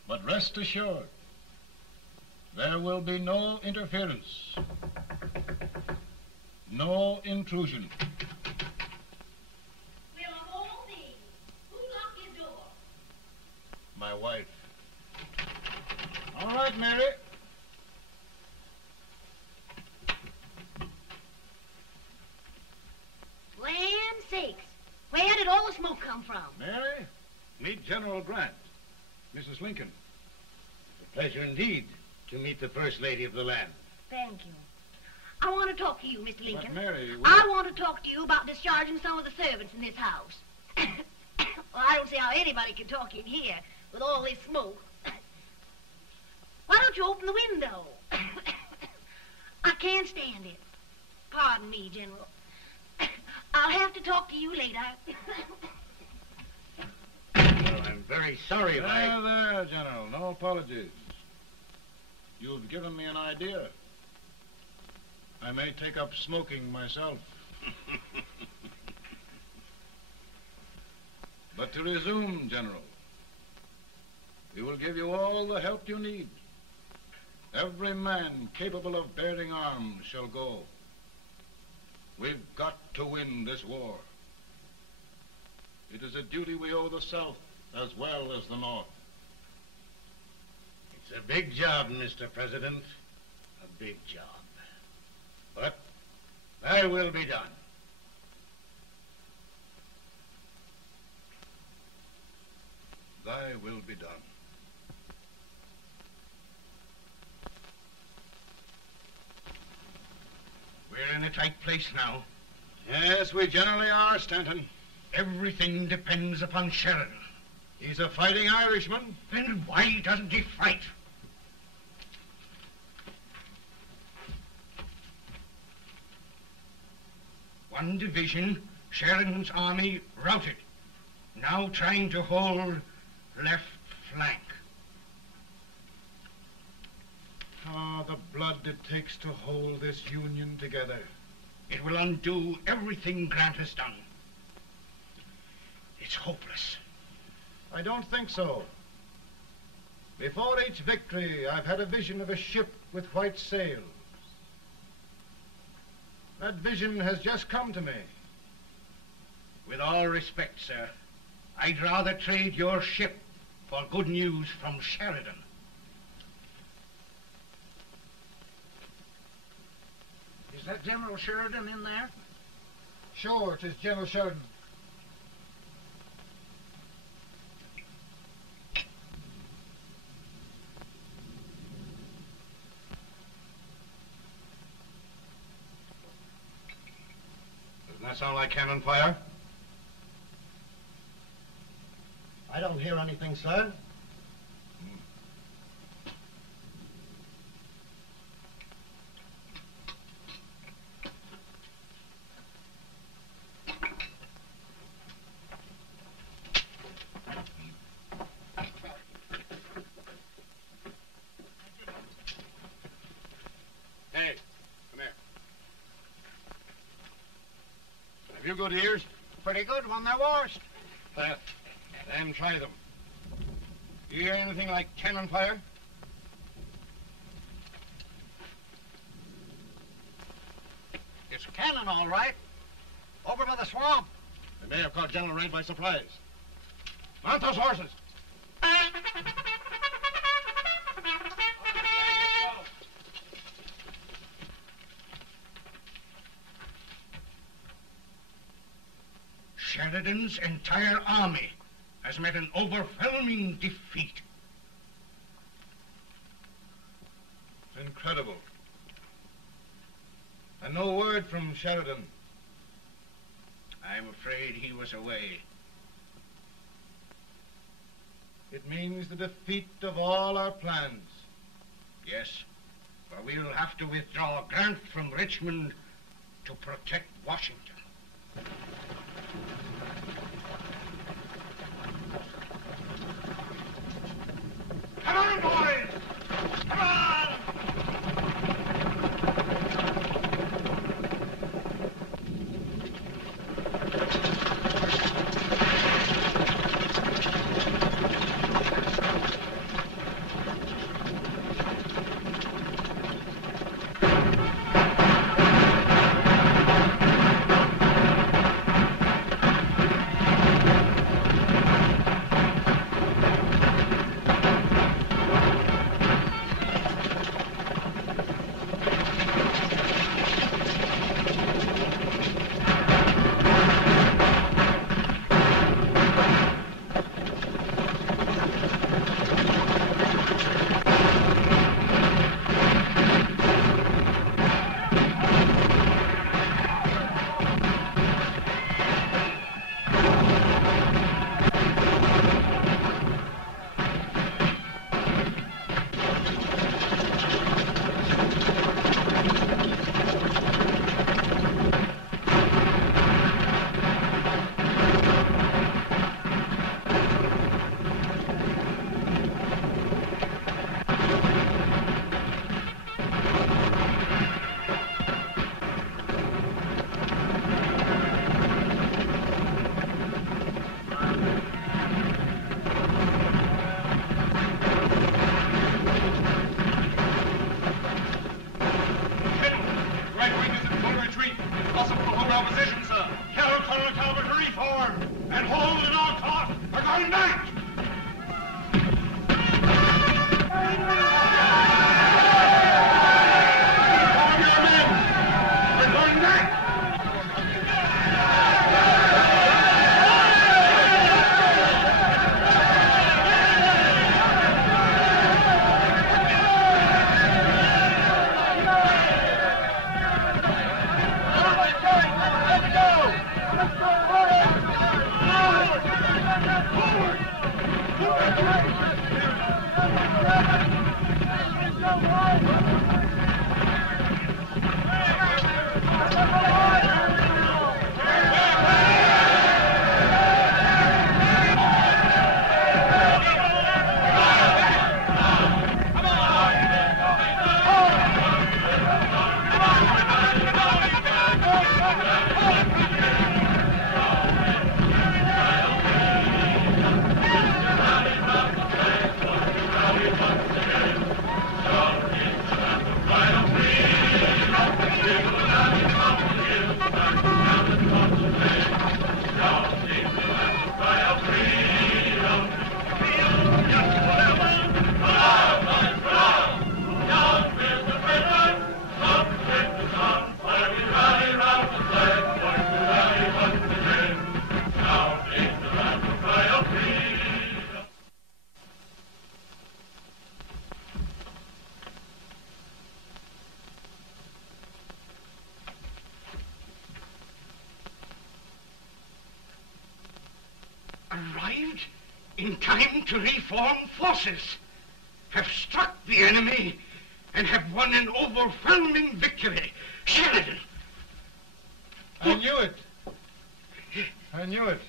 But rest assured, there will be no interference, no intrusion. Well, of all things, who locked your door? My wife. All right, Mary. Land sakes, where did all the smoke come from? Mary, meet General Grant, Mrs. Lincoln. It's a pleasure indeed to meet the First Lady of the land. Thank you. I want to talk to you, Mr. Lincoln. But Mary, I want to talk to you about discharging some of the servants in this house. Well, I don't see how anybody can talk in here with all this smoke. Why don't you open the window? I can't stand it. Pardon me, General. I'll have to talk to you later. Well, I'm very sorry if There, General. No apologies. You've given me an idea. I may take up smoking myself. But to resume, General, we will give you all the help you need. Every man capable of bearing arms shall go. We've got to win this war. It is a duty we owe the South as well as the North. It's a big job, Mr. President. A big job. But thy will be done. Thy will be done. We're in a tight place now. Yes, we generally are, Stanton. Everything depends upon Sheridan. He's a fighting Irishman. Then why doesn't he fight? One division, Sheridan's army, routed. Now trying to hold left flank. Ah, the blood it takes to hold this Union together. It will undo everything Grant has done. It's hopeless. I don't think so. Before each victory, I've had a vision of a ship with white sails. That vision has just come to me. With all respect, sir, I'd rather trade your ship for good news from Sheridan. Is that General Sheridan in there? Sure, it is General Sheridan. Doesn't that sound like cannon fire? I don't hear anything, sir. Hey, come here. Have you good ears? Pretty good when they're washed. Then try them. You hear anything like cannon fire? It's cannon, all right. Over by the swamp. They may have caught General Wright by surprise. Mount those horses. Sheridan's entire army has met an overwhelming defeat. It's incredible. And no word from Sheridan. I'm afraid he was away. It means the defeat of all our plans. Yes, for we'll have to withdraw Grant from Richmond to protect Washington. Come on, boys! Come on! Arrived in time to reform forces, have struck the enemy, and have won an overwhelming victory. Sheridan! I knew it. I knew it.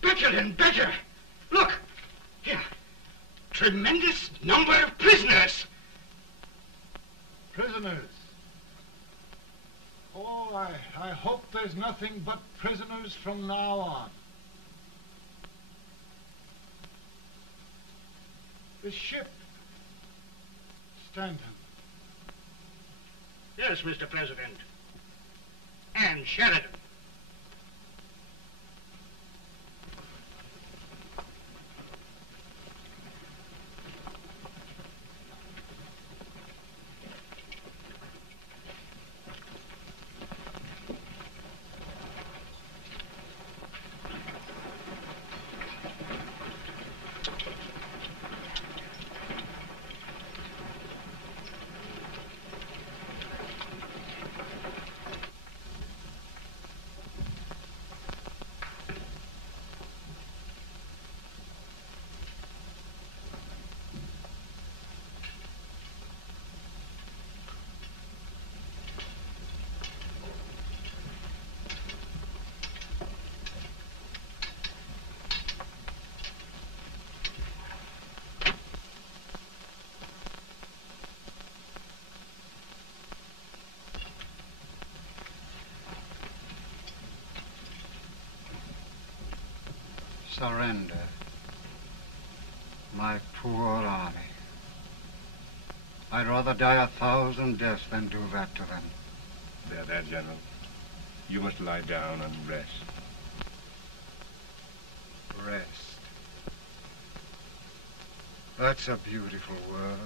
Better and better. Look, here. Tremendous number of prisoners. Prisoners? Oh, I hope there's nothing but prisoners from now on. The ship. Stanton. Yes, Mr. President. And Sheridan. Surrender. My poor army. I'd rather die 1,000 deaths than do that to them. There, General. You must lie down and rest. Rest. That's a beautiful word.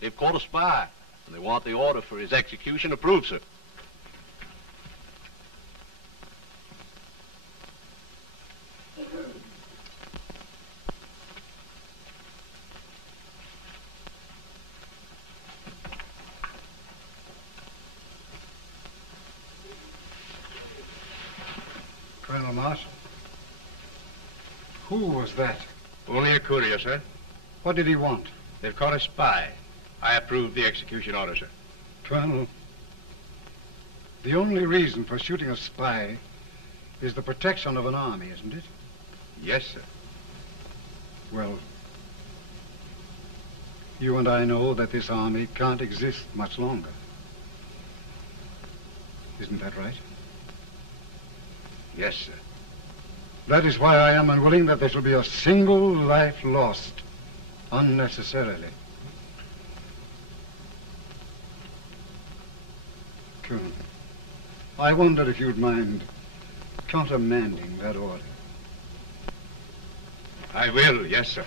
They've caught a spy, and they want the order for his execution approved, sir. Colonel Marshall. Who was that? Only a courier, sir. What did he want? They've caught a spy. I approve the execution order, sir. Colonel, the only reason for shooting a spy is the protection of an army, isn't it? Yes, sir. Well, you and I know that this army can't exist much longer. Isn't that right? Yes, sir. That is why I am unwilling that there shall be a single life lost unnecessarily. Colonel. I wondered if you'd mind countermanding that order. I will, yes, sir.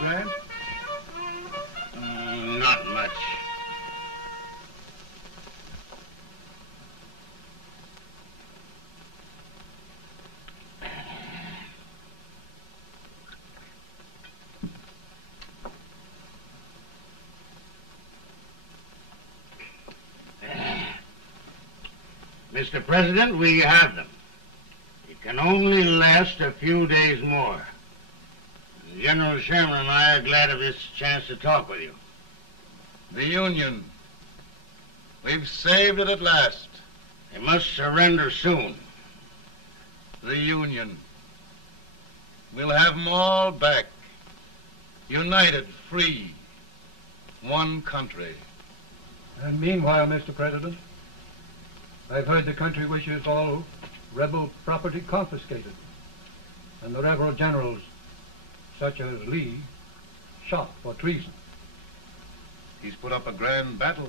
Grant? Not much. Mr. President, we have them. It can only last a few days more. General Sherman and I are glad of this chance to talk with you. The Union. We've saved it at last. They must surrender soon. The Union. We'll have them all back. United, free. One country. And meanwhile, Mr. President, I've heard the country wishes all rebel property confiscated, and the rebel generals, such as Lee, shot for treason. He's put up a grand battle.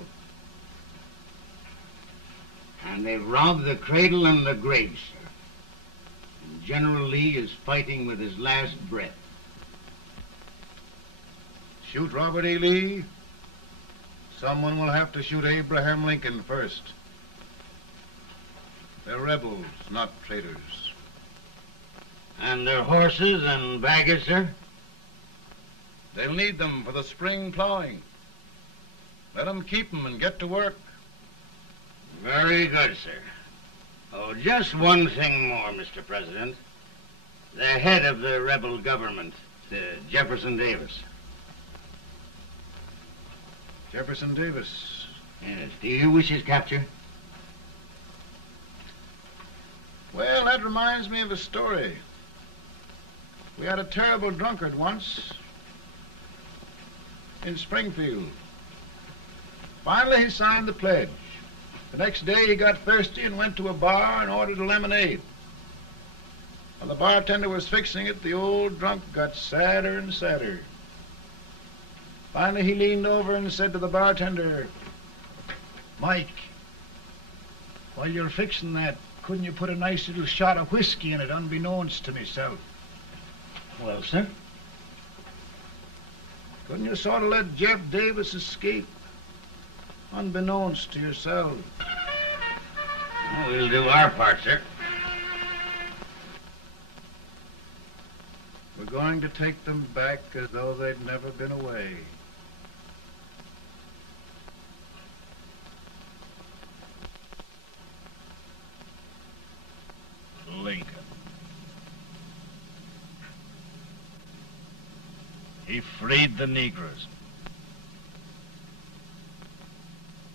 And they've robbed the cradle and the grave, sir. And General Lee is fighting with his last breath. Shoot Robert E. Lee? Someone will have to shoot Abraham Lincoln first. They're rebels, not traitors. And their horses and baggage, sir? They'll need them for the spring plowing. Let them keep them and get to work. Very good, sir. Oh, just one thing more, Mr. President. The head of the rebel government, Jefferson Davis. Jefferson Davis? Yes. Do you wish his capture? Well, that reminds me of a story. We had a terrible drunkard once in Springfield. Finally, he signed the pledge. The next day, he got thirsty and went to a bar and ordered a lemonade. While the bartender was fixing it, the old drunk got sadder and sadder. Finally, he leaned over and said to the bartender, "Mike, while you're fixing that, couldn't you put a nice little shot of whiskey in it, unbeknownst to myself?" Well, sir? Couldn't you sort of let Jeff Davis escape, unbeknownst to yourself? Well, we'll do our part, sir. We're going to take them back as though they'd never been away. Lincoln. He freed the Negroes.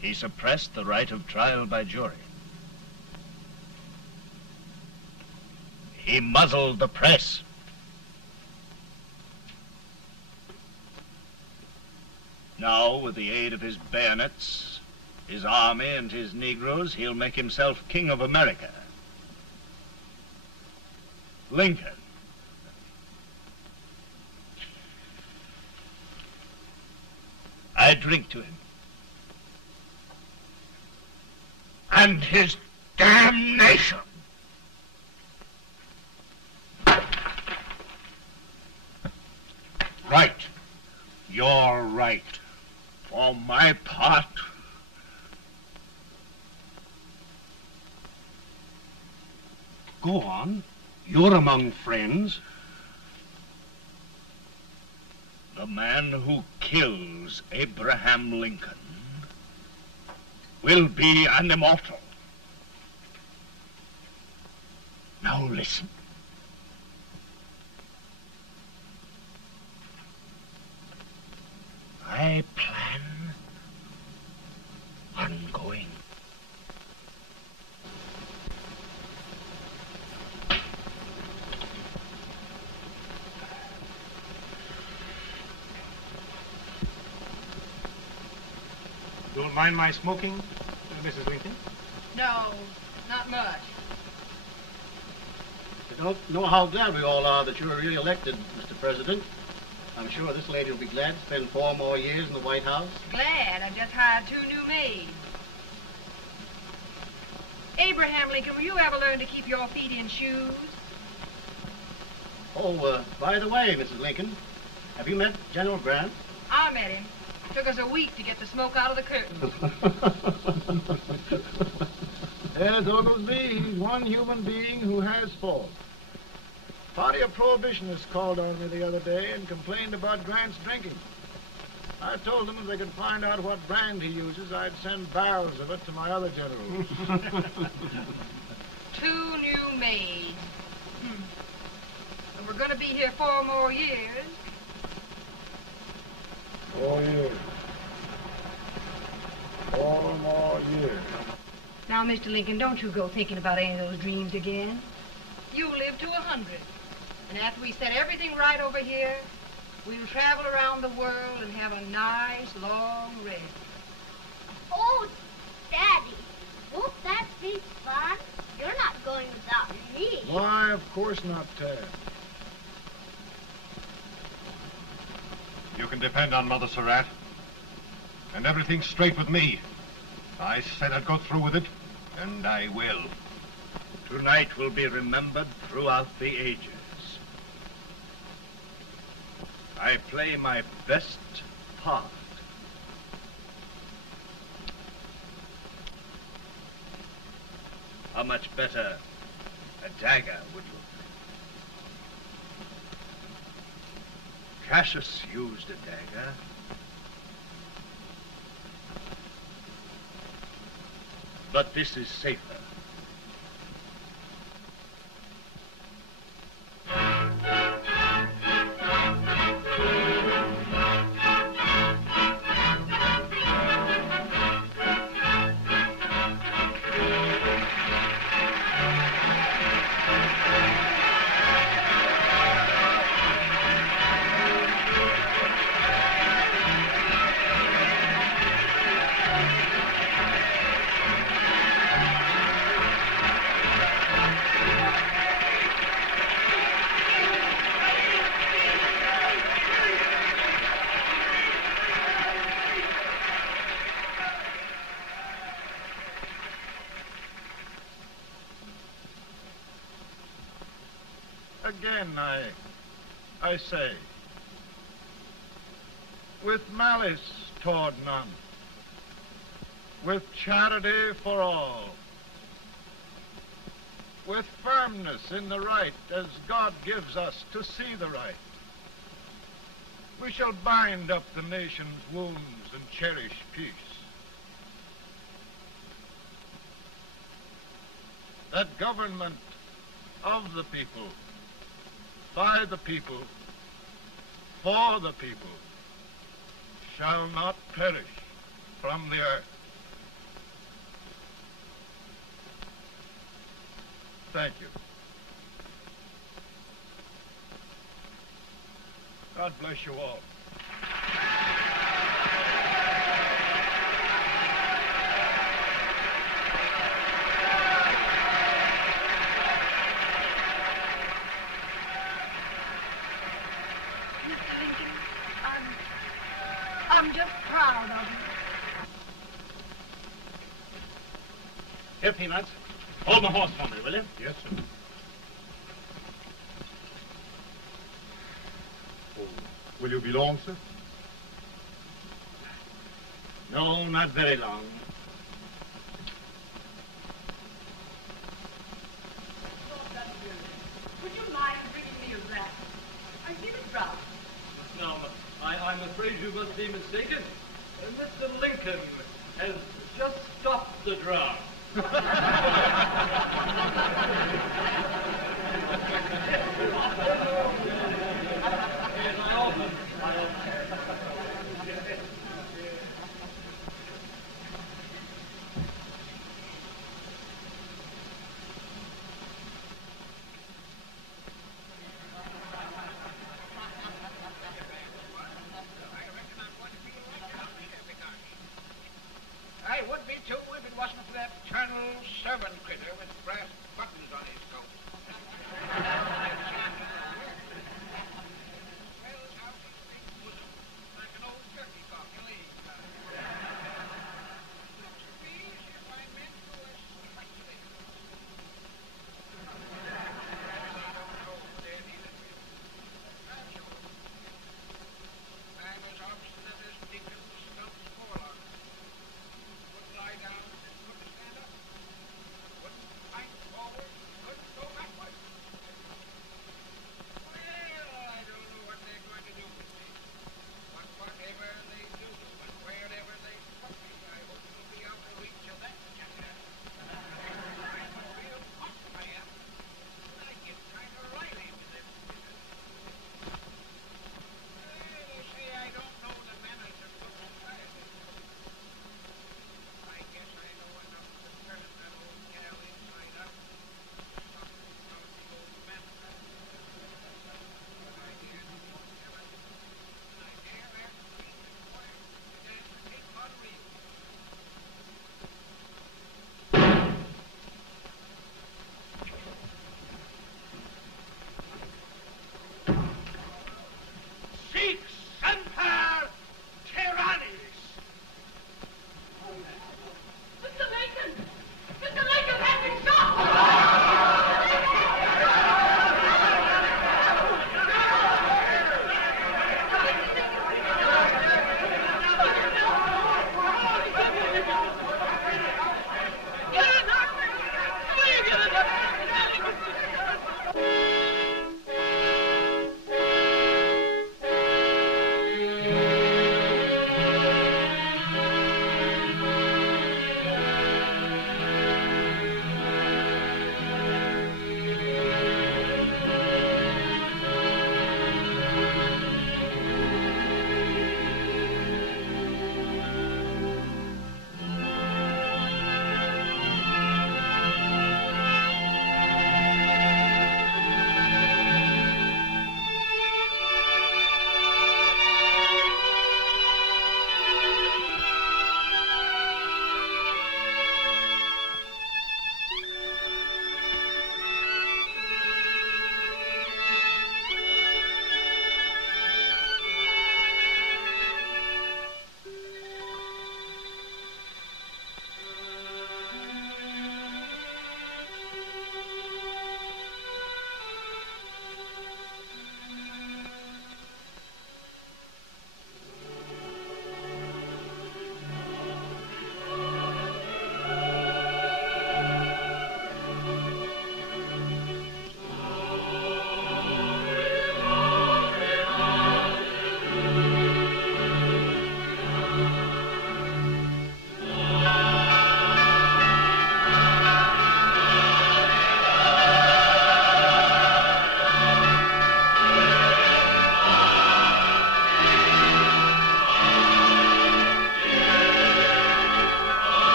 He suppressed the right of trial by jury. He muzzled the press. Now, with the aid of his bayonets, his army, and his Negroes, he'll make himself king of America. Lincoln. I drink to him. And his damnation. Right. You're right. For my part, Go on. You're among friends. the man who kills Abraham Lincoln will be an immortal. Now listen. my plan ongoing. Don't mind my smoking, Mrs. Lincoln? No, not much. I don't know how glad we all are that you were re-elected, Mr. President. I'm sure this lady will be glad to spend 4 more years in the White House. Glad. I've just hired 2 new maids. Abraham Lincoln, will you ever learn to keep your feet in shoes? Oh, by the way, Mrs. Lincoln, have you met General Grant? I met him. It took us a week to get the smoke out of the curtains. Yes, Oglesby, he's one human being who has faults. Party of prohibitionists called on me the other day and complained about Grant's drinking. I told them if they could find out what brand he uses, I'd send barrels of it to my other generals. 2 new maids. And we're going to be here 4 more years. 4 years. 4 more years. Now, Mr. Lincoln, don't you go thinking about any of those dreams again. You live to 100. And after we set everything right over here, we'll travel around the world and have a nice, long rest. Oh, Daddy, won't that be fun? You're not going without me. Why, of course not, Tad. You can depend on Mother Surratt. And everything's straight with me. I said I'd go through with it, and I will. Tonight will be remembered throughout the ages. I play my best part. How much better a dagger would look? Cassius used a dagger. But this is safer. Again, I say, with malice toward none, with charity for all, with firmness in the right as God gives us to see the right, we shall bind up the nation's wounds and cherish peace. That government of the people, by the people, for the people, shall not perish from the earth. Thank you. God bless you all. I'm just proud of you. Here, Peanuts. Hold my horse for me, will you? Yes, sir. Oh, will you be long, sir? No, not very long. Would you mind bringing me a wrap? I feel it drop. No, I'm afraid you must be mistaken. Mr. Lincoln has just stopped the drum.